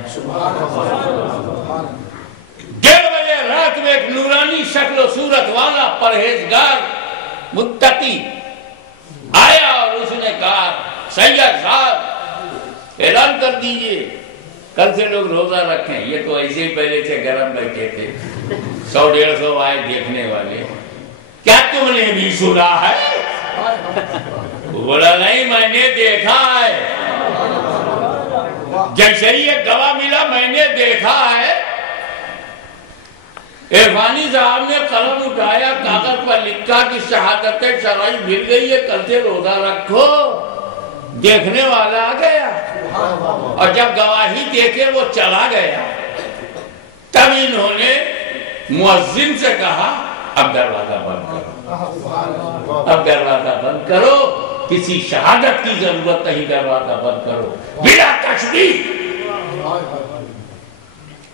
1:30 بجے رات میں ایک نورانی شکل و صورت والا پرہیزگار متقی آیا اور اس نے کہا سید صاحب اعلان کر دیجئے کل سے لوگ روزہ رکھیں۔ یہ تو ایسے ہی پہلے سے گرم بیٹھے تھے، 100-150 آئے دیکھنے والے، کیا تم نے بھی سنا ہے؟ وہ بولا نہیں، میں نے دیکھا ہے، جیسے ہی ایک گواہ ملا میں نے دیکھا ہے۔ عرفانی صاحب نے قلم اٹھایا، کاغذ پر لکھا کہ شہادت شرعی مل گئی ہے، کل سے روزہ رکھو۔ دیکھنے والا آ گیا اور جب گواہی دیکھے وہ چلا گیا، تب انہوں نے مؤذن سے کہا اب دروازہ بند کرو، اب دروازہ بند کرو، کسی شہادت کی ضرورت نہیں، دروازہ بند کرو بلا تشبیہ۔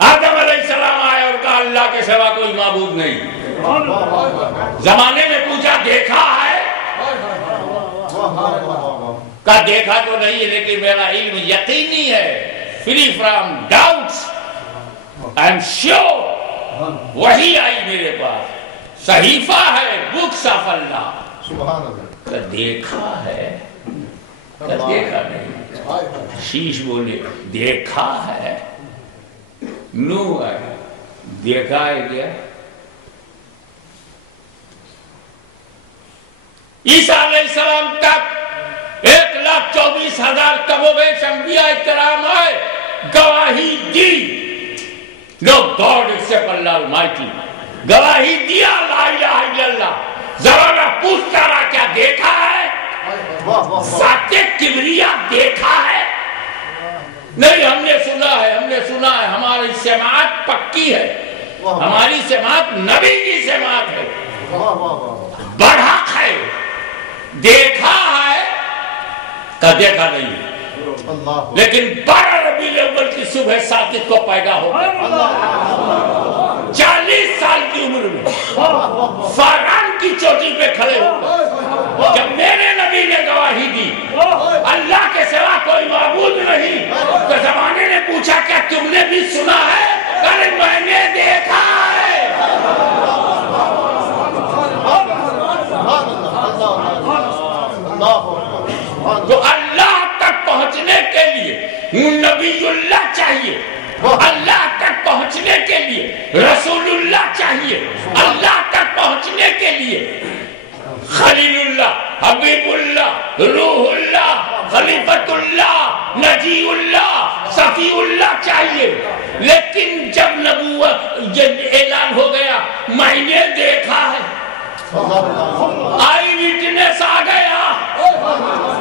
آدم علیہ السلام آئے اور کہا اللہ کے سوا کوئی معبود نہیں۔ زمانے میں پوچھا دیکھا ہے؟ کہا دیکھا تو نہیں ہے لیکن میرا علم یقینی ہے، free from doubts, I am sure. وہی آئی میرے پاس، صحیفہ ہے، بکس آف اللہ۔ کہ دیکھا ہے؟ کہ دیکھا نہیں۔ شیش بولے دیکھا ہے؟ نو ہے، دیکھا ہے کیا؟ عیسیٰ علیہ السلام تک 1,24,000 کم و بیش انبیاء کرام آئے، گواہی دی، no God except Allah Almighty، گواہی دیا لا الہ الا اللہ۔ ذرا میں پوچھتا رہا کیا دیکھا ہے؟ ذات کبریا دیکھا ہے؟ نہیں، ہم نے سنا ہے، ہماری سماعت پکی ہے، ہماری سماعت نبی کی سماعت ہے، برحق ہے، دیکھا ہے کا دیکھا نہیں، لیکن 12 ربیع الاول کی صبح ساکت کو پیدا ہو گیا، 40 سال کی عمر میں فاران کی چوٹی پہ کھڑے ہو گئے، جب میرے نبی نے گواہی دی اللہ کے سوا کوئی معبود نہیں، تو زمانے نے پوچھا کیا تم نے بھی سنا ہے؟ کہ میں نے دیکھا ہے۔ تو اللہ تک پہنچنے کے لیے نبی اللہ چاہیے، اللہ تک پہنچنے کے لیے رسول اللہ چاہیے، اللہ تک پہنچنے کے لیے خلیل اللہ، حبیب اللہ، روح اللہ، خلیفت اللہ، نجی اللہ، صفی اللہ چاہیے۔ لیکن جب نبوت اعلان ہو گیا میں نے دیکھا ہے، آئی وٹنس آ گیا،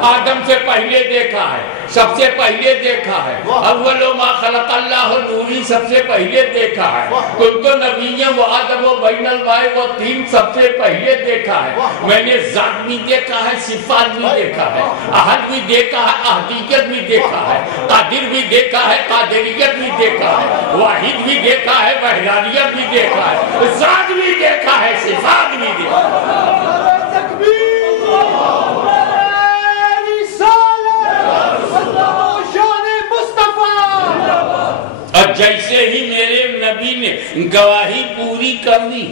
آدم سے پہلے دیکھا ہے، سب سے پہلے دیکھا ہے، اول ما خلق اللہ نوری سب سے پہلے دیکھا ہے، کنت نبی و آدم و بین الماء و طین سب سے پہلے دیکھا ہے، میں نے ذات بھی دیکھا ہے، صفات بھی دیکھا ہے، احد بھی دیکھا ہے، احدیت بھی دیکھا ہے، قادر بھی دیکھا ہے، قادریت بھی دیکھا ہے، واحد بھی دیکھا ہے، وحدانیت بھی دیکھا ہے، ذات بھی دیکھا ہے، صفات بھی دیکھا ہے۔ اور جیسے ہی میرے نبی نے گواہی پوری کر دی،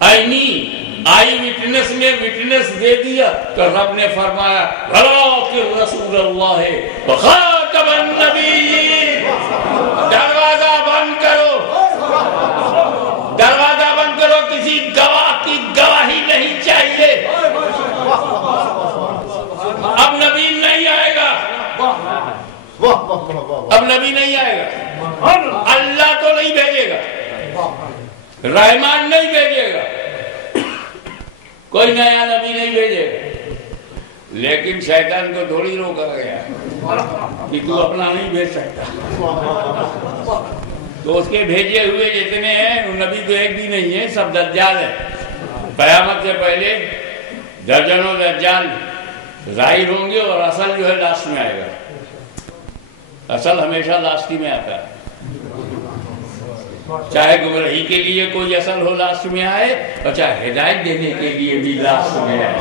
آئی وٹنس نے وٹنس دے دیا، تو رب نے فرمایا وَلَٰكِن رَسُولَ اللَّهِ وَخَاتَمَ النَّبِيِّينَ، دروازہ بند کرو، دروازہ بند کرو، کسی گواہ کی گواہی نہیں چاہیے، اب نبی نہیں آئے گا، اب نبی نہیں آئے گا، اللہ تو نہیں بھیجے گا، رحمان نہیں بھیجے گا، کوئی نیا نبی نہیں بھیجے گا، لیکن شیطان کو تھوڑی روکا گیا کہ تو اپنا نہیں بھیج سکتا، تو اس کے بھیجے ہوئے جتنے ہیں وہ نبی تو ایک بھی نہیں ہے، سب دجال ہیں، قیامت سے پہلے درجنوں دجال ظاہر ہوں گے، اور اصل جو ہے لاسٹ میں آئے گا، اصل ہمیشہ لاسٹ میں آتا ہے، چاہے گمراہی کے لیے کوئی اصل ہو لاسٹ میں آئے، اور چاہے ہدایت دینے کے لیے بھی لاسٹ میں آئے۔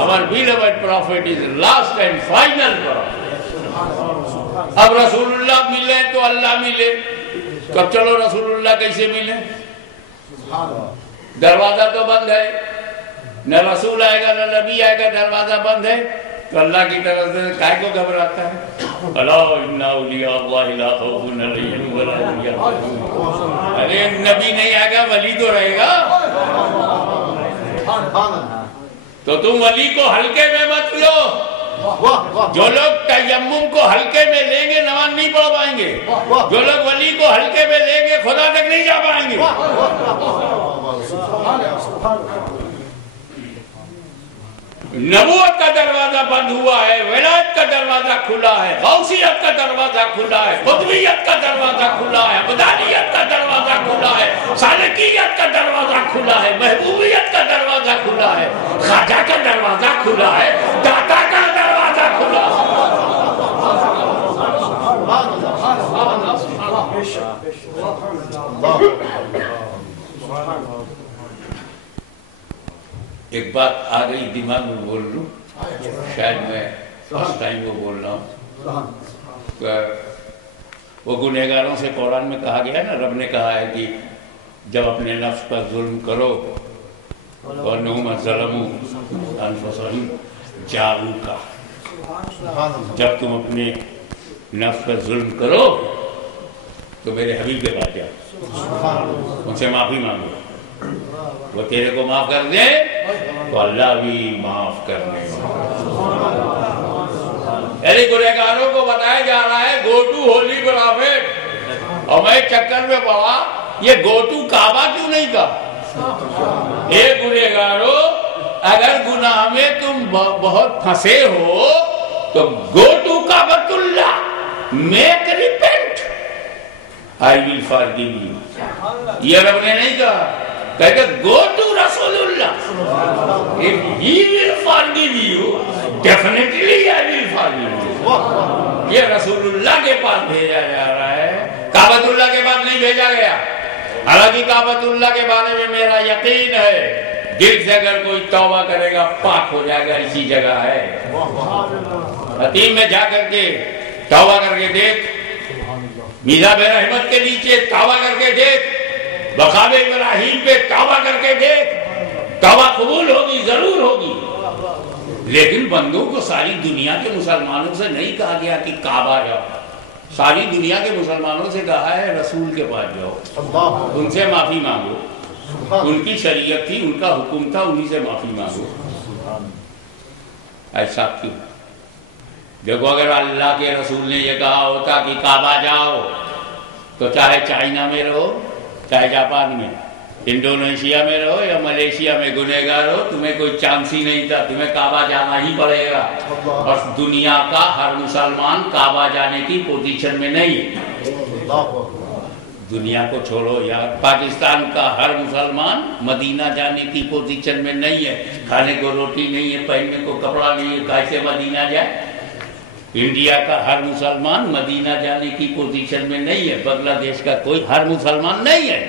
Our beloved prophet is last and final prophet۔ اب رسول اللہ ملے تو اللہ ملے، کب چلو رسول اللہ کیسے ملے؟ دروازہ تو بند ہے، نہ رسول آئے گا نہ نبی آئے گا، دروازہ بند ہے، تو اللہ کی طرف سے کائے کو گھبراتا ہے؟ الا ان اولیاء اللہ لا خوف علیہم ولا هم یحزنون۔ ارے نبی نہیں آئے گا، ولی تو رہے گا، تو تم ولی کو ہلکے میں مت لو۔ جو لوگ تیمم کو ہلکے میں لیں گے نماز نہیں پڑھ پائیں گے، جو لوگ ولی کو ہلکے میں لیں گے خدا تک نہیں جا پائیں گے۔ نبوت کا دروازہ بند ہوا ہے، ولایت کا دروازہ کھلا ہے، غوثیت کا دروازہ کھلا ہے، قطبیت کا دروازہ کھلا ہے، عبدانیت کا دروازہ کھلا ہے، سالکیت کا دروازہ کھلا ہے، محبوبیت کا دروازہ کھلا ہے، خواجہ کا دروازہ کھلا ہے، داتا کا دروازہ کھلا ہے۔ ایک بات آ گئی دماغ میں، بول لوں، شاید میں اس ٹائم کو بول رہا ہوں، وہ گنہگاروں سے قرآن میں کہا گیا نا، رب نے کہا ہے کہ جب اپنے نفس پر ظلم کرو، وَإِنَّهُمْ ظَلَمُوا أَنفُسَهُمْ جَاءُوكَ، جب تم اپنے نفس پر ظلم کرو تو میرے حبیب کے پاس جاؤ، ان سے معافی مانگو، وہ تیرے کو معاف کر دے تو اللہ بھی معاف کرنے والا۔ یعنی گنہگاروں کو بتایا جا رہا ہے گو ٹو ہولی پرافٹ، اور میں چکر میں پڑا یہ گو ٹو کعبہ کیوں نہیں کہا؟ اے گنہگاروں، اگر گناہ میں تم بہت پھنسے ہو تو گو ٹو کعبۃ اللہ make repent I will forgive you. یہ رب نے نہیں کہا، کہتے گو ٹو رسول اللہ، if he will forgive you definitely I will forgive you. یہ رسول اللہ کے پاس بھیجا جا رہا ہے، کعبۃ اللہ کے پاس نہیں بھیجا گیا. حالانکہ کعبۃ اللہ کے بارے میں میرا یقین ہے دل سے اگر کوئی توبہ کرے گا پاک ہو جائے گا. اسی جگہ ہے حتیم میں جا کر کے توبہ کر کے دیکھ، میزاب رحمت کے نیچے توبہ کر کے دیکھ، مقام ابراہیم پہ توبہ کر کے دیکھ، توبہ قبول ہوگی، ضرور ہوگی. لیکن بندوں کو ساری دنیا کے مسلمانوں سے نہیں کہا گیا کہ کعبہ جاؤ، ساری دنیا کے مسلمانوں سے کہا ہے رسول کے پاس جاؤ، ان سے معافی مانگو. ان کی شریعت تھی، ان کا حکم تھا، انہی سے معافی مانگو. ایسا کیوں؟ دیکھو اگر اللہ کے رسول نے یہ کہا ہوتا کہ کعبہ جاؤ تو چاہے چائنا میں رہو، چاہے جاپان میں، انڈونیشیا میں رہو یا ملیشیا میں گنہگار ہو، تمہیں کوئی چانس ہی نہیں تھا، تمہیں کعبہ جانا ہی پڑے گا. اور دنیا کا ہر مسلمان کعبہ جانے کی پوزیشن میں نہیں ہے. دنیا کو چھوڑو یار، پاکستان کا ہر مسلمان مدینہ جانے کی پوزیشن میں نہیں ہے. کھانے کو روٹی نہیں ہے، پہننے کو کپڑا نہیں ہے، کیسے مدینہ جائے؟ انڈیا کا ہر مسلمان مدینہ جانے کی پوزیشن میں نہیں ہے، بنگلہ دیش کا کوئی ہر مسلمان نہیں ہے.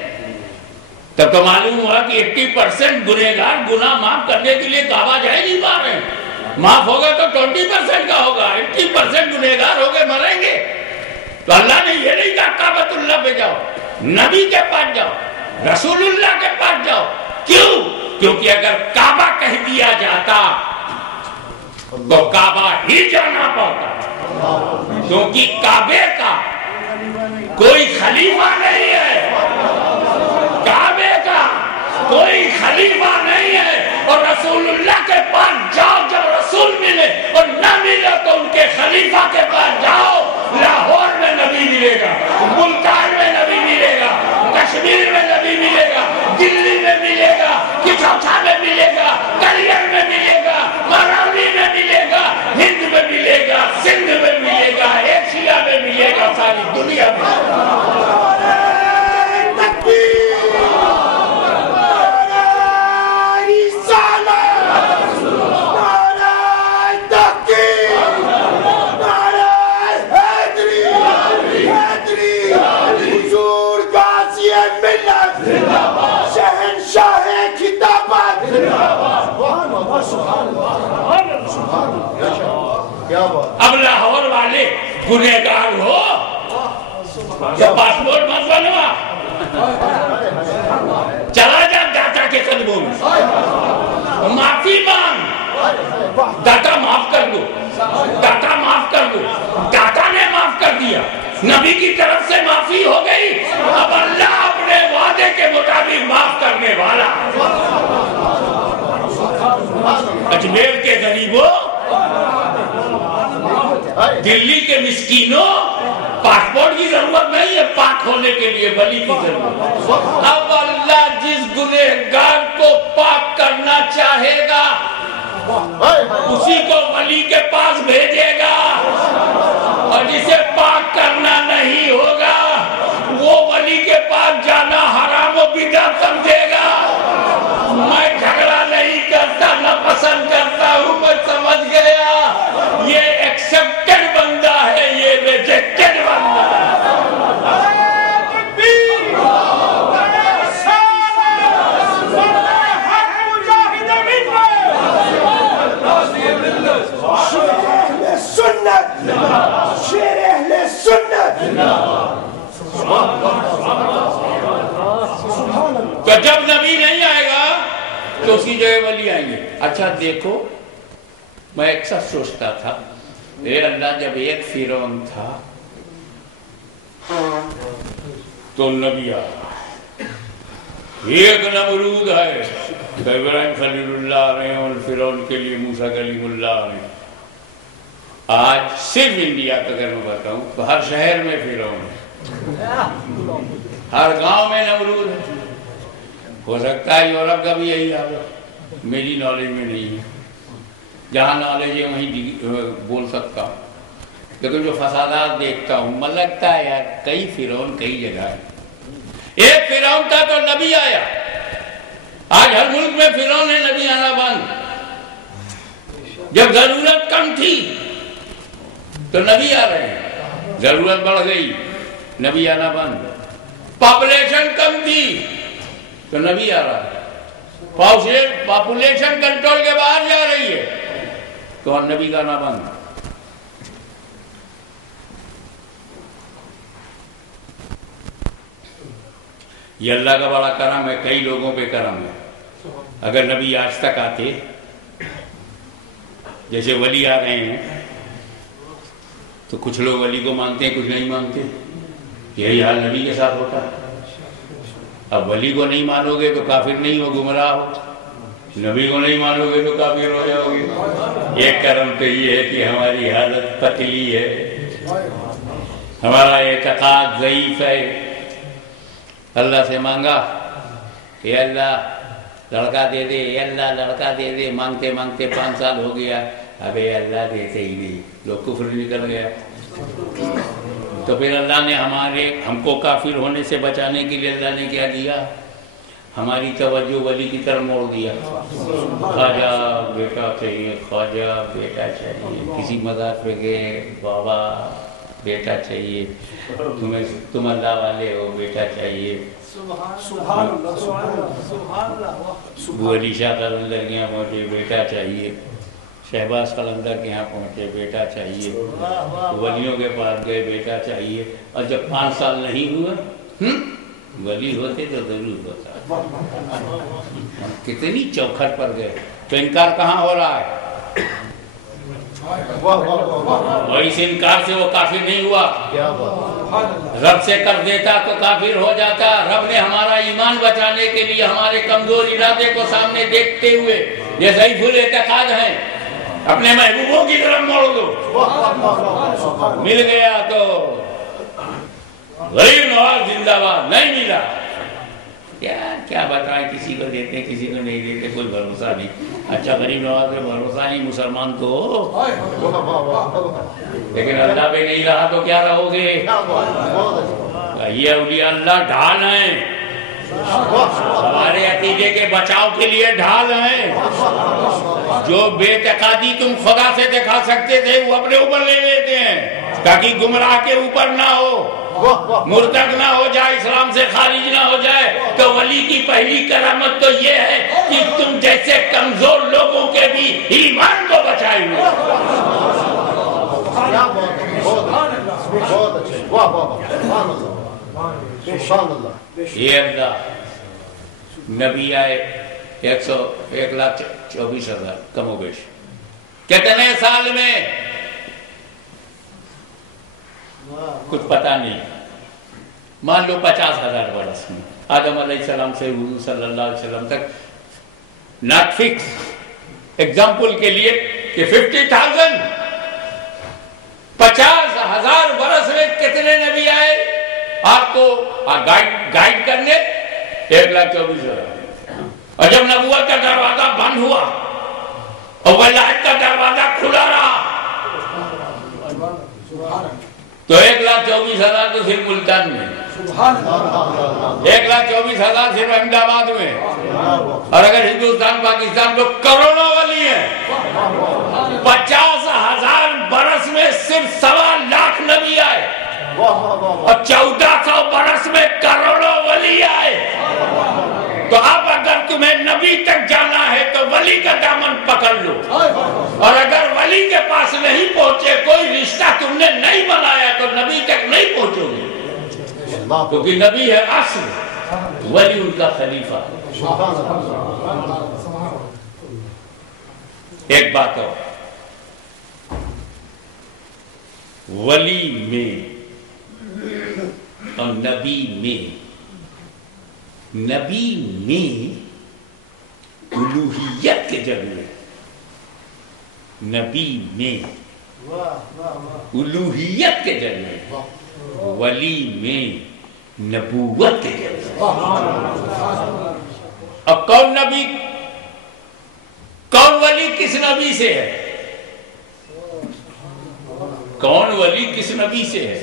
تب تو معلوم ہوا کہ 80% گنہگار گناہ معاف کرنے کے لیے کعبہ جائے نہیں پا رہے ہیں. معاف ہوگا تو 20% کا ہوگا، 80% گنہگار ہو کے مریں گے. تو اللہ نے یہ نہیں کہا کعبۃ اللہ پہ جاؤ، نبی کے پاس جاؤ، رسول اللہ کے پاس جاؤ. کیوں؟ کیونکہ اگر کعبہ کہہ دیا جاتا تو کعبہ ہی جانا پڑتا، کیونکہ کعبے کا کوئی خلیفہ نہیں ہے، کعبے کا کوئی خلیفہ نہیں ہے. اور رسول اللہ کے پاس جاؤ، جب رسول ملے اور نہ ملے تو ان کے خلیفہ کے پاس جاؤ. لاہور میں نبی ملے گا، ملتان میں نبی ملے گا، کشمیر میں نبی ملے گا، دلی میں ملے گا، کچوچا میں ملے گا، کلیئر میں ملے گا، مراوی میں ملے گا، ہند میں ملے گا، سندھ میں ملے گا، ایشیا میں ملے گا، ساری دنیا میں. اب لاہور والے گنہگار ہو جب پاسپورٹ مت بنوا، چلا جا داتا کے قدموں میں، معافی مانگ، داتا معاف کر دو، داتا معاف کر دو. داتا نے معاف کر دیا، نبی کی طرف سے معافی ہو گئی. اب اللہ اپنے وعدے کے مطابق معاف کرنے والا. اجمیر کے غریبوں، دلی کے مسکینوں، پاسپورٹ کی ضرورت نہیں ہے پاک ہونے کے لیے، ولی کی ضرورت. اب اللہ جس گنہگار کو پاک کرنا چاہے گا اسی کو ولی کے پاس بھیجے گا، اور جسے پاک کرنا نہیں ہوگا وہ ولی کے پاس جانا حرام و بدعت سمجھے گا. میں جھگڑا نہیں کرتا، نہ پسند کرتا ہوں، میں سمجھ گیا یہ ایکسپٹڈ بندہ ہے، یہ ریجیکٹڈ بندہ ہے. تو جب نبی نہیں آئے گا تو اسی جگہ ولی آئیں گے. اچھا دیکھو، میں اکثر سوچتا تھا اے اللہ، جب ایک فرعون تھا تو نبی آیا، ایک نمرود ہے، ابراہیم خلیل اللہ آ رہے ہیں اور فرعون کے لیے موسیٰ کلیم اللہ آ رہے ہیں. آج صرف انڈیا کا اگر میں بتاؤں تو ہر شہر میں فرعون ہے، ہر گاؤں میں نمرود ہے. ہو سکتا ہے یورپ کا بھی یہی حال ہے، میری نالج میں نہیں ہے. جہاں نالج ہے وہیں بول سکتا ہوں. لیکن جو فسادات دیکھتا ہوں من لگتا ہے یار کئی فرعون کئی جگہ ہے. ایک فرعون تھا تو نبی آیا. آج ہر ملک میں فرعون ہے، نبی آنا بند. جب ضرورت کم تھی تو نبی آ رہے ہیں، ضرورت بڑھ گئی نبی آنا بند. پاپولیشن کم تھی تو نبی آ رہا ہے. پاپولیشن کنٹرول کے باہر جا رہی ہے تو نبی کا آنا بند. یہ اللہ کا بڑا کرم ہے، کئی لوگوں پہ کرم ہے. اگر نبی آج تک آتے، جیسے ولی آ رہے ہیں تو کچھ لوگ ولی کو مانتے ہیں، کچھ نہیں مانتے. یہی حال نبی کے ساتھ ہوتا. اب ولی کو نہیں مانو گے تو کافر نہیں ہو، گمراہ ہو. نبی کو نہیں مانو گے تو کافر ہو جاؤ گے. ایک کرم تو یہ ہے کہ ہماری حالت پتلی ہے، ہمارا اعتقاد ضعیف ہے. اللہ سے مانگا اے اللہ لڑکا دے دے، اے اللہ لڑکا دے دے، مانگتے مانگتے 5 سال ہو گیا، اب اے اللہ دیتے ہی نہیں. لوگ کفر نکل گیا. تو پھر اللہ نے ہم کو کافر ہونے سے بچانے کے لیے اللہ نے کیا دیا؟ ہماری توجہ ولی کی طرف موڑ دیا. خواجہ بیٹا چاہیے، خواجہ بیٹا چاہیے. کسی مذہب پہ گئے، بابا بیٹا چاہیے. تم اللہ والے ہو، بیٹا چاہیے. ابو علی شاہ قلندر کے یہاں پہنچے، بیٹا چاہیے. شہباز قلندر کے یہاں پہنچے، بیٹا چاہیے. ولیوں کے پاس گئے، بیٹا چاہیے. اور جب 5 سال نہیں ہوا، ولی ہوتے تو ضرور ہوتا. کتنی چوکھٹ پر گئے. تو انکار کہاں ہو رہا ہے؟ اور اس انکار سے وہ کافر نہیں ہوا. رب سے کر دیتا تو کافر ہو جاتا. رب نے ہمارا ایمان بچانے کے لیے ہمارے کمزور ارادے کو سامنے دیکھتے ہوئے یہ ضعیف الاعتقاد ہیں، اپنے محبوبوں کی طرف موڑ دو. مل گیا تو غریب نواز زندہ باد، نہیں ملا کیا بتائیں. کسی کو دیتے ہیں، کسی کو نہیں دیتے، کوئی بھروسہ نہیں. اچھا غریب نواز پہ بھروسہ نہیں، مسلمان تو ہو، لیکن اللہ پہ نہیں رہا تو کیا رہو گے؟ یہ اولیاء اللہ ڈھال ہیں، ہمارے عقیدے کے بچاؤ کے لیے ڈھال ہیں. جو بے اعتقادی تم خدا سے دکھا سکتے تھے وہ اپنے اوپر لے لیتے ہیں تاکہ گمراہ کے اوپر نہ ہو، مرتد نہ ہو جائے، اسلام سے خارج نہ ہو جائے. تو ولی کی پہلی کرامت تو یہ ہے کہ تم جیسے کمزور لوگوں کے بھی ایمان کو بچائے ہوئے. یہ اللہ نبی آئے 1,24,000 کم و بیش. کتنے سال میں کچھ پتا نہیں. مان لو 50,000 برس میں. آدم علیہ السلام سے حضور صلی اللہ علیہ وسلم تک ناٹ فکس. ایگزامپل کے لیے کہ 50,000 50,000 برس میں کتنے نبی آئے آپ کو گائیڈ کرنے؟ 1,24,000. اور جب نبوت کا دروازہ بند ہوا اور ولایت کا دروازہ کھلا رہا تو 1,24,000 تو صرف ملتان میں، 1,24,000 صرف احمد آباد میں. اور اگر ہندوستان پاکستان تو کروڑوں ولی ہیں. 50,000 برس میں صرف 1.25 لاکھ نبی آئے اور 1,400 برس میں کروڑوں ولی آئے. تو اب اگر تمہیں نبی تک جانا ہے تو ولی کا دامن پکڑ لو، اور اگر ولی کے پاس نہیں پہنچے، کوئی رشتہ تم نے نہیں بنایا تو نبی تک نہیں پہنچو گے. کیونکہ نبی ہے اصل، ولی ان کا خلیفہ. ایک بات اور، ولی میں اور نبی میں الوہیت کے جلوے، نبی میں الوہیت کے جلوے، ولی میں نبوت کے جلوے. اب کون نبی کون ولی کس نبی سے ہے؟ کون ولی کس نبی سے ہے؟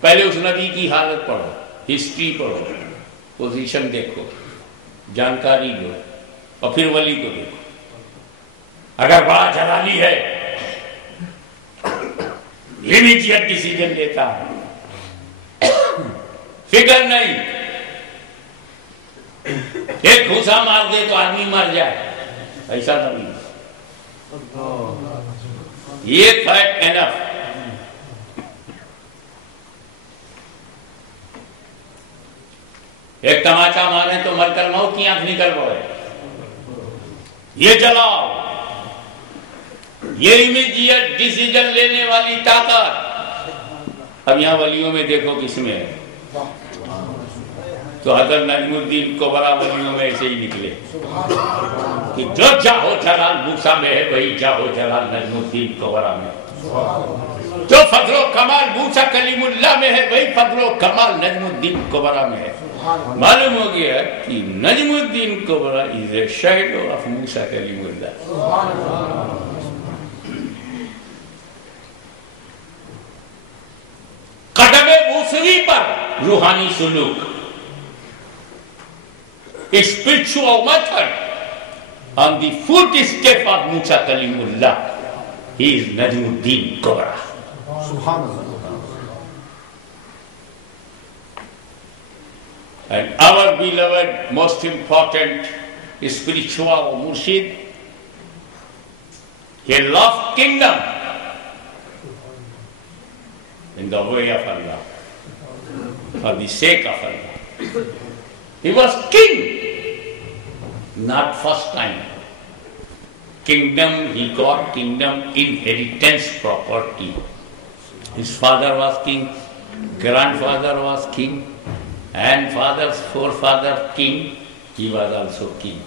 پہلے اس نبی کی حالت پڑھو، ہسٹری پڑھو، پوزیشن دیکھو، جانکاری دو، اور پھر ولی کو دیکھو۔ اگر بڑا جلالی ہے، امیڈیٹ ڈیسیجن لیتا ہے، فکر نہیں، ایک گھوسا مار دے تو آدمی مر جائے، ایسا نہیں، یہ فیکٹ انف۔ ایک تماچا مارے تو ملکل موت کی آنکھ نکل پڑے، یہ جلاؤ، یہ امیڈیٹ ڈیسیجن لینے والی طاقت اب یہاں ولیوں میں دیکھو کس میں ہے۔ تو حضرت نجم الدین کبرا ولیوں میں ایسے ہی نکلے کہ جو جاہو جلال موسیٰ میں ہے وہی جاہو جلال نجم الدین کبرا میں، جو فضل و کمال موسیٰ کلیم اللہ میں ہے وہی فضل و کمال نجم الدین کبرا میں ہے۔ معلوم ہو گیا کہ نجم الدین کبرا is a shadow of موسیٰ کلیم اللہ۔ قدم موسوی پر روحانی سلوک، spiritual method on the footstep of Musa Kalimullah, he is Najmuddin Kubra. Subhanallah. And our beloved, most important spiritual murshid, he loved kingdom in the way of Allah, for the sake of Allah. He was king, not first time. Kingdom, he got kingdom inheritance property. His father was king, grandfather was king, and father's forefather king, he was also king.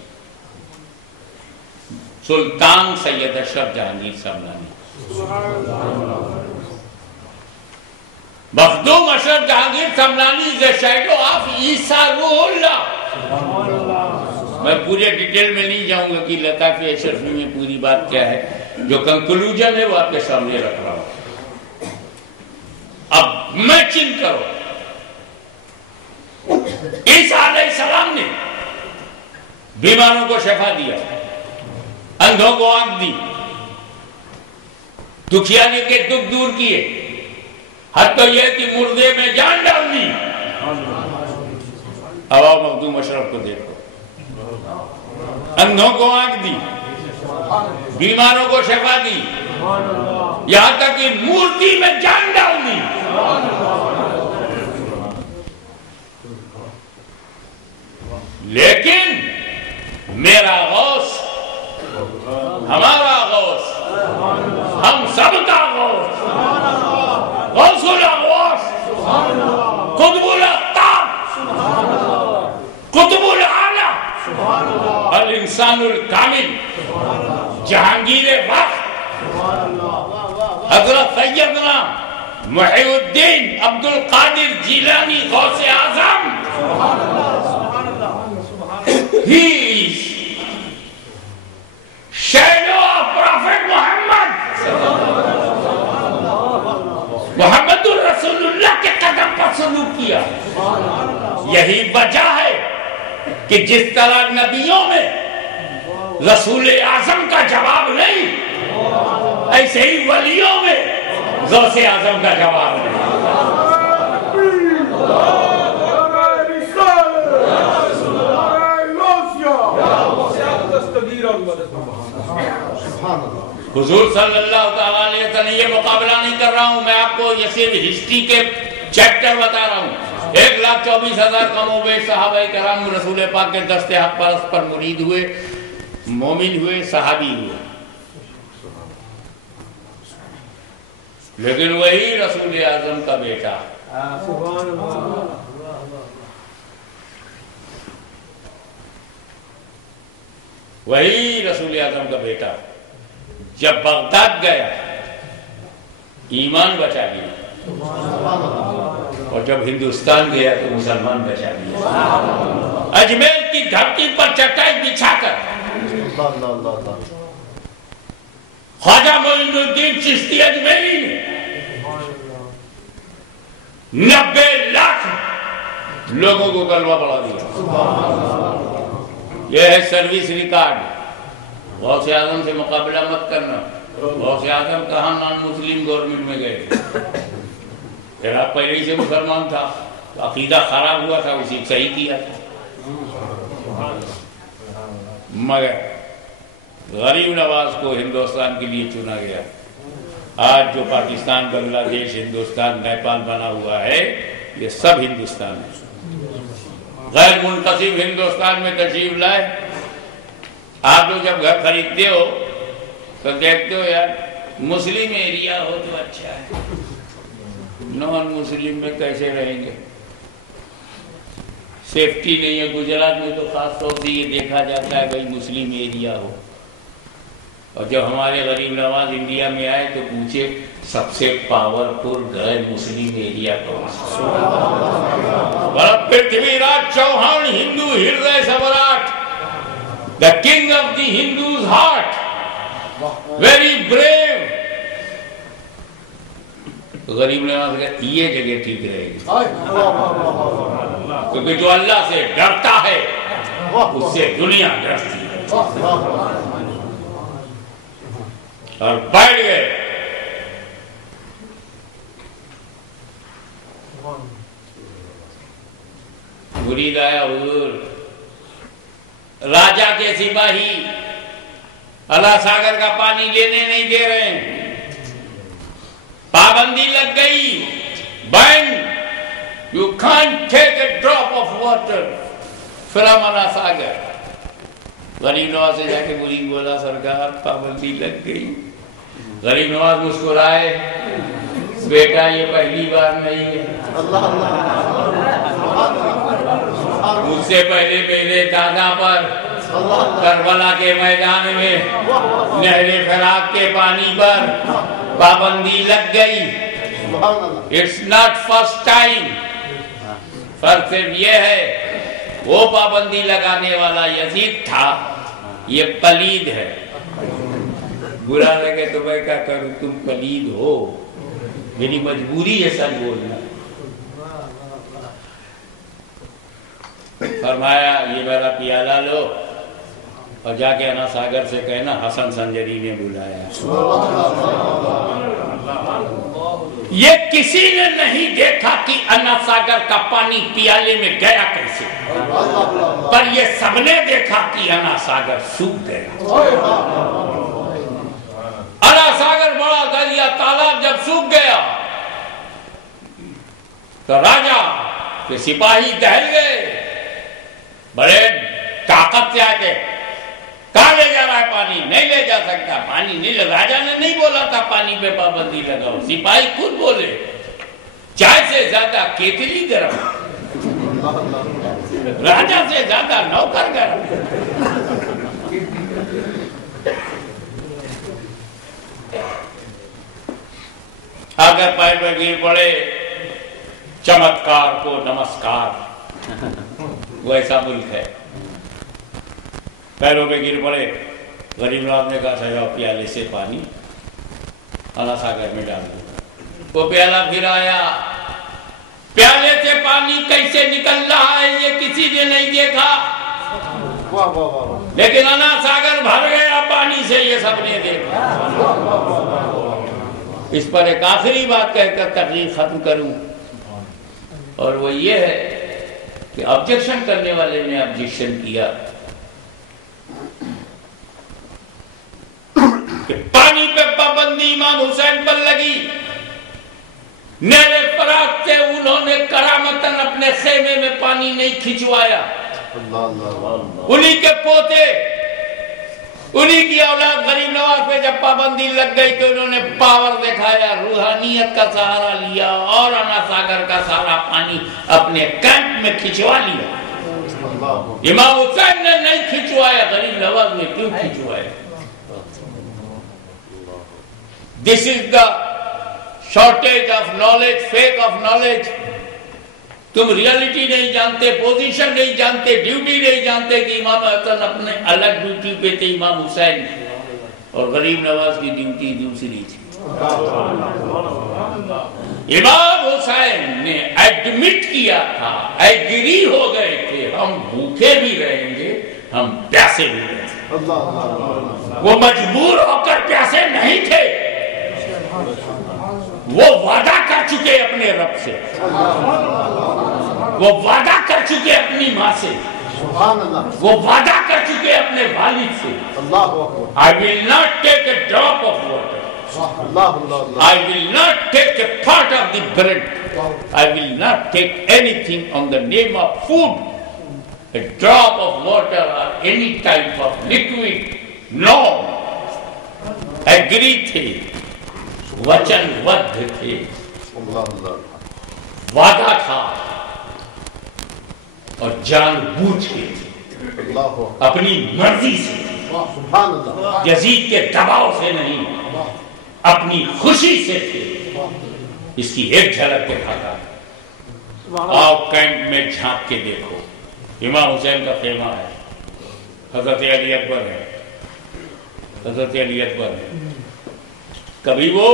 Sultan Sayyid Ashraf Jahangir Samlani. Makhdoom Ashraf Jahangir سملانی is a shadow of عیسیٰ روح اللہ۔ میں پورے ڈیٹیل میں نہیں جاؤں گا کہ لطائف اشرفی میں پوری بات کیا ہے، جو کنکلوژن ہے وہ آپ کے سامنے رکھ رہا ہوں۔ اب میچنگ کرو، عیسیٰ علیہ السلام نے بیماروں کو شفا دیا، اندھوں کو آنکھ دی، دکھیانے کے دکھ دور کیے، حتی یہ کہ مردے میں جان ڈال دی۔ اب آؤ مخدوم اشرف کو دیکھو، اندھوں کو آنکھ دی، بیماروں کو شفا دی، یہاں تک کہ مورتی میں جان ڈال دی۔ لیکن میرا غوث، ہمارا غوث، ہم سب کا غوث، غوث الاغواث، قطب الاقطاب، قطب العالی، الانسان الکامل، جہانگیر وقت، حضرت سیدنا محی الدین عبد القادر جیلانی غوث اعظم، he is shadow of Prophet Muhammad، محمد الرسول اللہ کے قدم پر سلوک کیا۔ یہی وجہ ہے کہ جس طرح نبیوں میں رسول اعظم کا جواب نہیں، ایسے ہی ولیوں میں غوث اعظم کا جواب نہیں۔ حضور صلی اللہ تعالیٰ علیہ وسلم، یہ مقابلہ نہیں کر رہا ہوں میں، آپ کو یہ صرف ہسٹری کے چیپٹر بتا رہا ہوں۔ 1,24,000 کم و بیش صحابہ کرام رسول پاک کے دست حق پرست پر مرید ہوئے، مومن ہوئے، صحابی ہوئے، لیکن وہی رسول اعظم کا بیٹا وہی رسول اعظم کا بیٹا جب بغداد گیا ایمان بچا لیا، اور جب ہندوستان گیا تو مسلمان بچا لیا۔ اجمیر کی دھرتی پر چٹائی بچھا کر خواجہ معین الدین چشتی اجمیری نے 90 لاکھ لوگوں کو کلمہ پڑھا دیا. یہ ہے سروس ریکارڈ. غوث اعظم سے مقابلہ مت کرنا. غوث اعظم کہاں نان مسلم گورنمنٹ میں گئے تھے. عراق پہلے ہی سے مسلمان تھا, عقیدہ خراب ہوا تھا, اسی صحیح کیا تھا. مگر غریب نواز کو ہندوستان کے لیے چنا گیا. آج جو پاکستان, بنگلہ دیش, ہندوستان, نیپال بنا ہوا ہے, یہ سب ہندوستان ہے. غیر منقسم ہندوستان میں تشریف لائے. آپ لوگ جب گھر خریدتے ہو تو دیکھتے ہو یار مسلم ایریا ہو تو اچھا ہے, نان مسلم میں کیسے رہیں گے, سیفٹی نہیں ہے. گجرات میں تو خاص طور سے یہ دیکھا جاتا ہے بھائی مسلم ایریا ہو. اور جب ہمارے غریب نواز انڈیا میں آئے تو پوچھے سب سے پاورفل غیر مسلم ایریا کون سا. پرتھوی راج چوہان, ہندو ہردے سمراٹ, the king of the Hindu's heart, very brave. غریب نواز کہا یہ جگہ ٹھیک رہے گی, کیونکہ جو اللہ سے ڈرتا ہے اس سے دنیا ڈرتی ہے. اور بیٹھ گئے. مرید آیا, حضور راجہ کے سپاہی اللہ ساگر کا پانی لینے نہیں دے رہے ہیں, پابندی لگ گئی, بین, you can't take a drop of water from اللہ ساگر. غریب نواز سے جا کے مرید بولا سرکار پابندی لگ گئی. غریب نواز مسکرائے, بیٹا یہ پہلی بار نہیں ہے, مجھ سے پہلے پہلے دادا پر کربلا کے میدان میں نہر فراق کے پانی پر پابندی لگ گئی. It's not first time. فرق صرف یہ ہے وہ پابندی لگانے والا یزید تھا, یہ پلید ہے. برا لگے تو میں کیا کروں, تم پلید ہو, میری مجبوری ہے سچ بولنا. فرمایا یہ میرا پیالہ لو اور جا کے انا ساگر سے کہنا حسن سنجری نے بلایا. یہ کسی نے نہیں دیکھا کہ انا ساگر کا پانی پیالے میں گیا کیسے, پر یہ سب نے دیکھا کہ انا ساگر سوکھ گیا. انا ساگر بڑا دریا تالاب جب سوکھ گیا تو راجہ کے سپاہی دہل گئے, بڑے طاقت سے آئے تھے, کہاں لے جا رہا ہے پانی, نہیں لے جا سکتا, پانی نہیں. راجہ نے نہیں بولا تھا پانی پہ پابندی لگاؤ, سپاہی خود بولے چائے سے زیادہ کیتلی گرم, راجہ سے زیادہ نوکر گرم. اگر پیر پہ گر پڑے چمتکار کو نمسکار, وہ ایسا ملک ہے. پیروں پہ گر پڑے. غریب نواز نے کہا تھا جاؤ پیالے سے پانی انا ساگر میں ڈال دو. وہ پیالہ پھر آیا, پیالے سے پانی کیسے نکل رہا ہے یہ کسی نے نہیں دیکھا, لیکن انا ساگر بھر گیا پانی سے, یہ سب نے دیکھا. اس پر ایک آخری بات کہہ کر تقریر ختم کروں, اور وہ یہ ہے کہ آبجیکشن کرنے والے نے آبجیکشن کیا کہ پانی پہ پابندی امام حسین پر لگی. نہر فراق سے انہوں نے کرامتاً اپنے خیمے میں پانی نہیں کھنچوایا. انہی کے پوتے, انہی کی اولاد غریب نواز پہ جب پابندی لگ گئی تو انہوں نے پاور دکھایا, روحانیت کا سہارا لیا اور انا ساگر کا سارا پانی اپنے کیمپ میں کھنچوا لیا. امام حسین نے نہیں کھنچوایا, غریب نواز نے کیوں کھنچوایا؟ This is the shortage of knowledge, fake of knowledge. تم ریالٹی نہیں جانتے, پوزیشن نہیں جانتے, ڈیوٹی نہیں جانتے کہ امام حسن اپنے الگ ڈیوٹی پہ تھے, امام حسین, اور غریب نواز کی ڈیوٹی دوسری تھی. امام حسین نے ایڈمٹ کیا تھا، ایگری ہو گئے تھے، ہم بھوکے بھی رہیں گے، ہم پیاسے بھی رہیں گے۔ وہ مجبور ہو کر پیاسے نہیں تھے، وہ وعدہ کر چکے اپنے رب سے، وہ وعدہ کر چکے اپنی ماں سے، وہ وعدہ کر چکے اپنے والد سے، I will not take a drop of water, I will not take a part of the bread, I will not take anything on the name of food, a drop of water or any type of liquid. No, agree تھے، وچن ودھ تھے، وعدہ تھا اور جان بوجھ کے تھے، اپنی مرضی سے، یزید کے دباؤ سے نہیں، اپنی خوشی سے تھے۔ اس کی ایک جھلک دکھاتا ہے، آؤ کیمپ میں جھانک کے دیکھو، امام حسین کا خیمہ ہے، حضرت علی اکبر ہے، حضرت علی اکبر ہے، کبھی وہ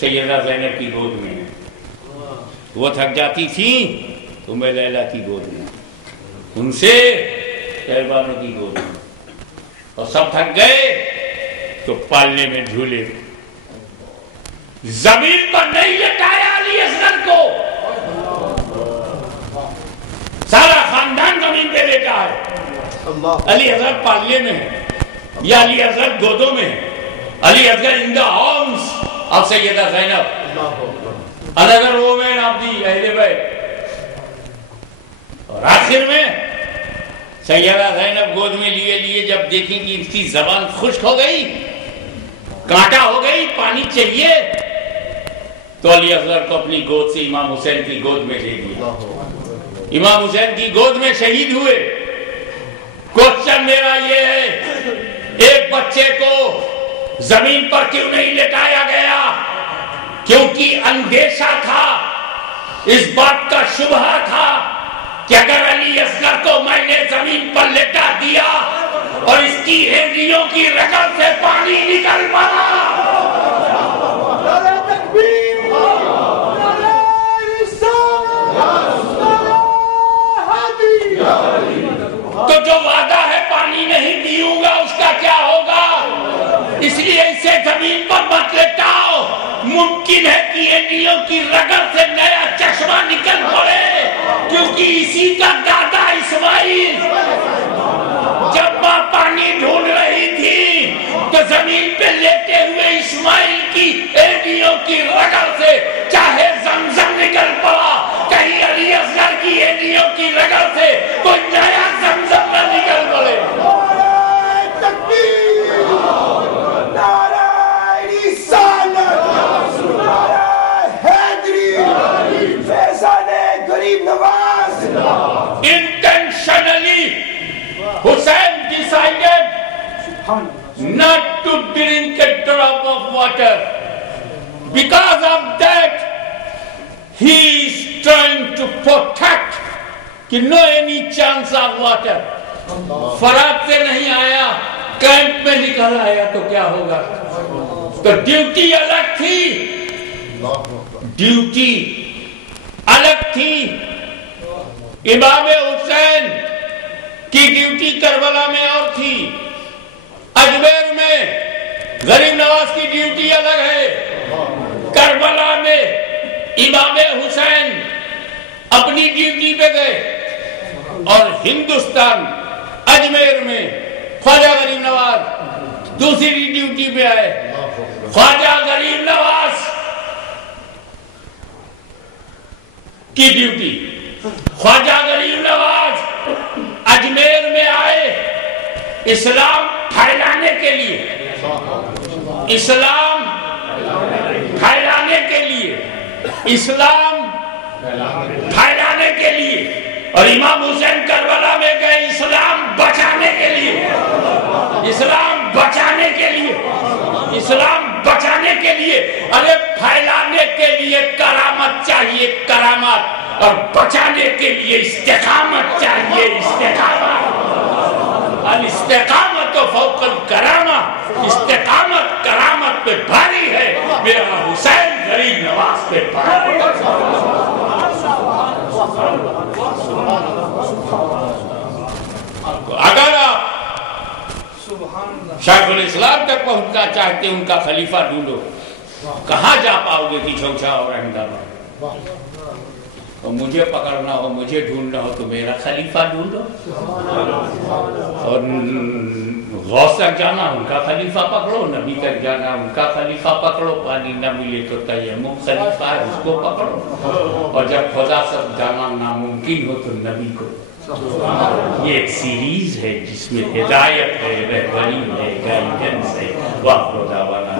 سیدہ زینب کی گود میں ہے، وہ تھک جاتی تھی تو میں لیلا کی گود میں، ان سے پہلوانوں کی گود میں، اور سب تھک گئے تو پالنے میں جھولے، زمین پر نہیں لٹایا علی اصغر کو، سارا خاندان زمین پہ لیٹا ہے، علی اصغر پالنے میں ہے یا علی اصغر گودوں میں ہے، Ali Asghar in the arms of Syeda Zainab, another woman of the اہل بیت، اور آخر میں سیدہ زینب گود میں لیے جب دیکھیں کہ اس کی زبان خشک ہو گئی، کانٹا ہو گئی، پانی چاہیے، تو علی اصغر کو اپنی گود سے امام حسین کی گود میں لے دیا، امام حسین کی گود میں شہید ہوئے۔ کوشچن میرا یہ ہے، ایک بچے کو زمین پر کیوں نہیں لٹایا گیا؟ کیونکہ اندیشہ تھا، اس بات کا شبہ تھا کہ اگر علی اصغر کو میں نے زمین پر لٹا دیا اور اس کی ہڈیوں کی رگل سے پانی نکل پڑا تو جو وعدہ ہے پانی نہیں پیوں گا اس کا کیا ہوگا؟ اس لیے اسے زمین پر مت لٹاؤ، ممکن ہے کہ ہڈیوں کی رگل سے نیا چشمہ نکل پڑے، کیونکہ اسی کا دادا اسماعیل جب ماں پانی ڈھونڈ رہی تھی تو زمین پہ لیٹے ہوئے اسماعیل کی ہڈیوں کی رگل سے چاہے زمزم نکل پڑا، کہیں علی اصغر کی ہڈیوں کی رگل سے کوئی نیا زمزم نہ نکل پڑے۔ Intentionally, Hussein decided not to drink a drop of water. Because of that, he is trying to protect کہ no any chance of water. فرات سے نہیں آیا، کیمپ میں نکل آیا تو کیا ہوگا؟ تو ڈیوٹی الگ تھی، ڈیوٹی الگ تھی۔ امام حسین کی ڈیوٹی کربلا میں اور تھی، اجمیر میں غریب نواز کی ڈیوٹی الگ ہے، کربلا میں امام حسین اپنی ڈیوٹی پہ گئے، اور ہندوستان اجمیر میں خواجہ غریب نواز دوسری ڈیوٹی پہ آئے۔ خواجہ غریب نواز کی ڈیوٹی، خواجہ غریب نواز اجمیر میں آئے اسلام پھیلانے کے لیے، اسلام پھیلانے کے لیے، اسلام پھیلانے کے لیے، اور امام حسین کربلا میں گئے اسلام بچانے کے لیے، اسلام بچانے کے لیے، اسلام بچانے کے لیے۔ ارے پھیلانے کے لیے کرامت چاہیے، کرامت، اور بچانے کے لیے استقامت چاہیے، استقامت۔ الاستقامت فوق الکرامہ، استقامت کرامت پہ بھاری ہے، میرا حسین غریب نواز پہ بھاری اگر آپ شیخ الاسلام تک پہنچنا چاہتے ہیں ان کا خلیفہ ڈھونڈو، کہاں جا پاؤ گے کہ چوچا اور احمد آباد؟ تو مجھے پکڑنا ہو، مجھے ڈھونڈنا ہو تو میرا خلیفہ ڈھونڈو، اور غوث تک جانا ان کا خلیفہ پکڑو، نبی تک جانا ان کا خلیفہ پکڑو، پانی نہ ملے تو تیمم خلیفہ ہے اس کو پکڑو، اور جب خدا سب جانا ناممکن ہو تو نبی کو۔ یہ ایک سیریز ہے جس میں ہدایت ہے، رہبری ہے، گائیڈنس ہے۔ وآخر دعوانا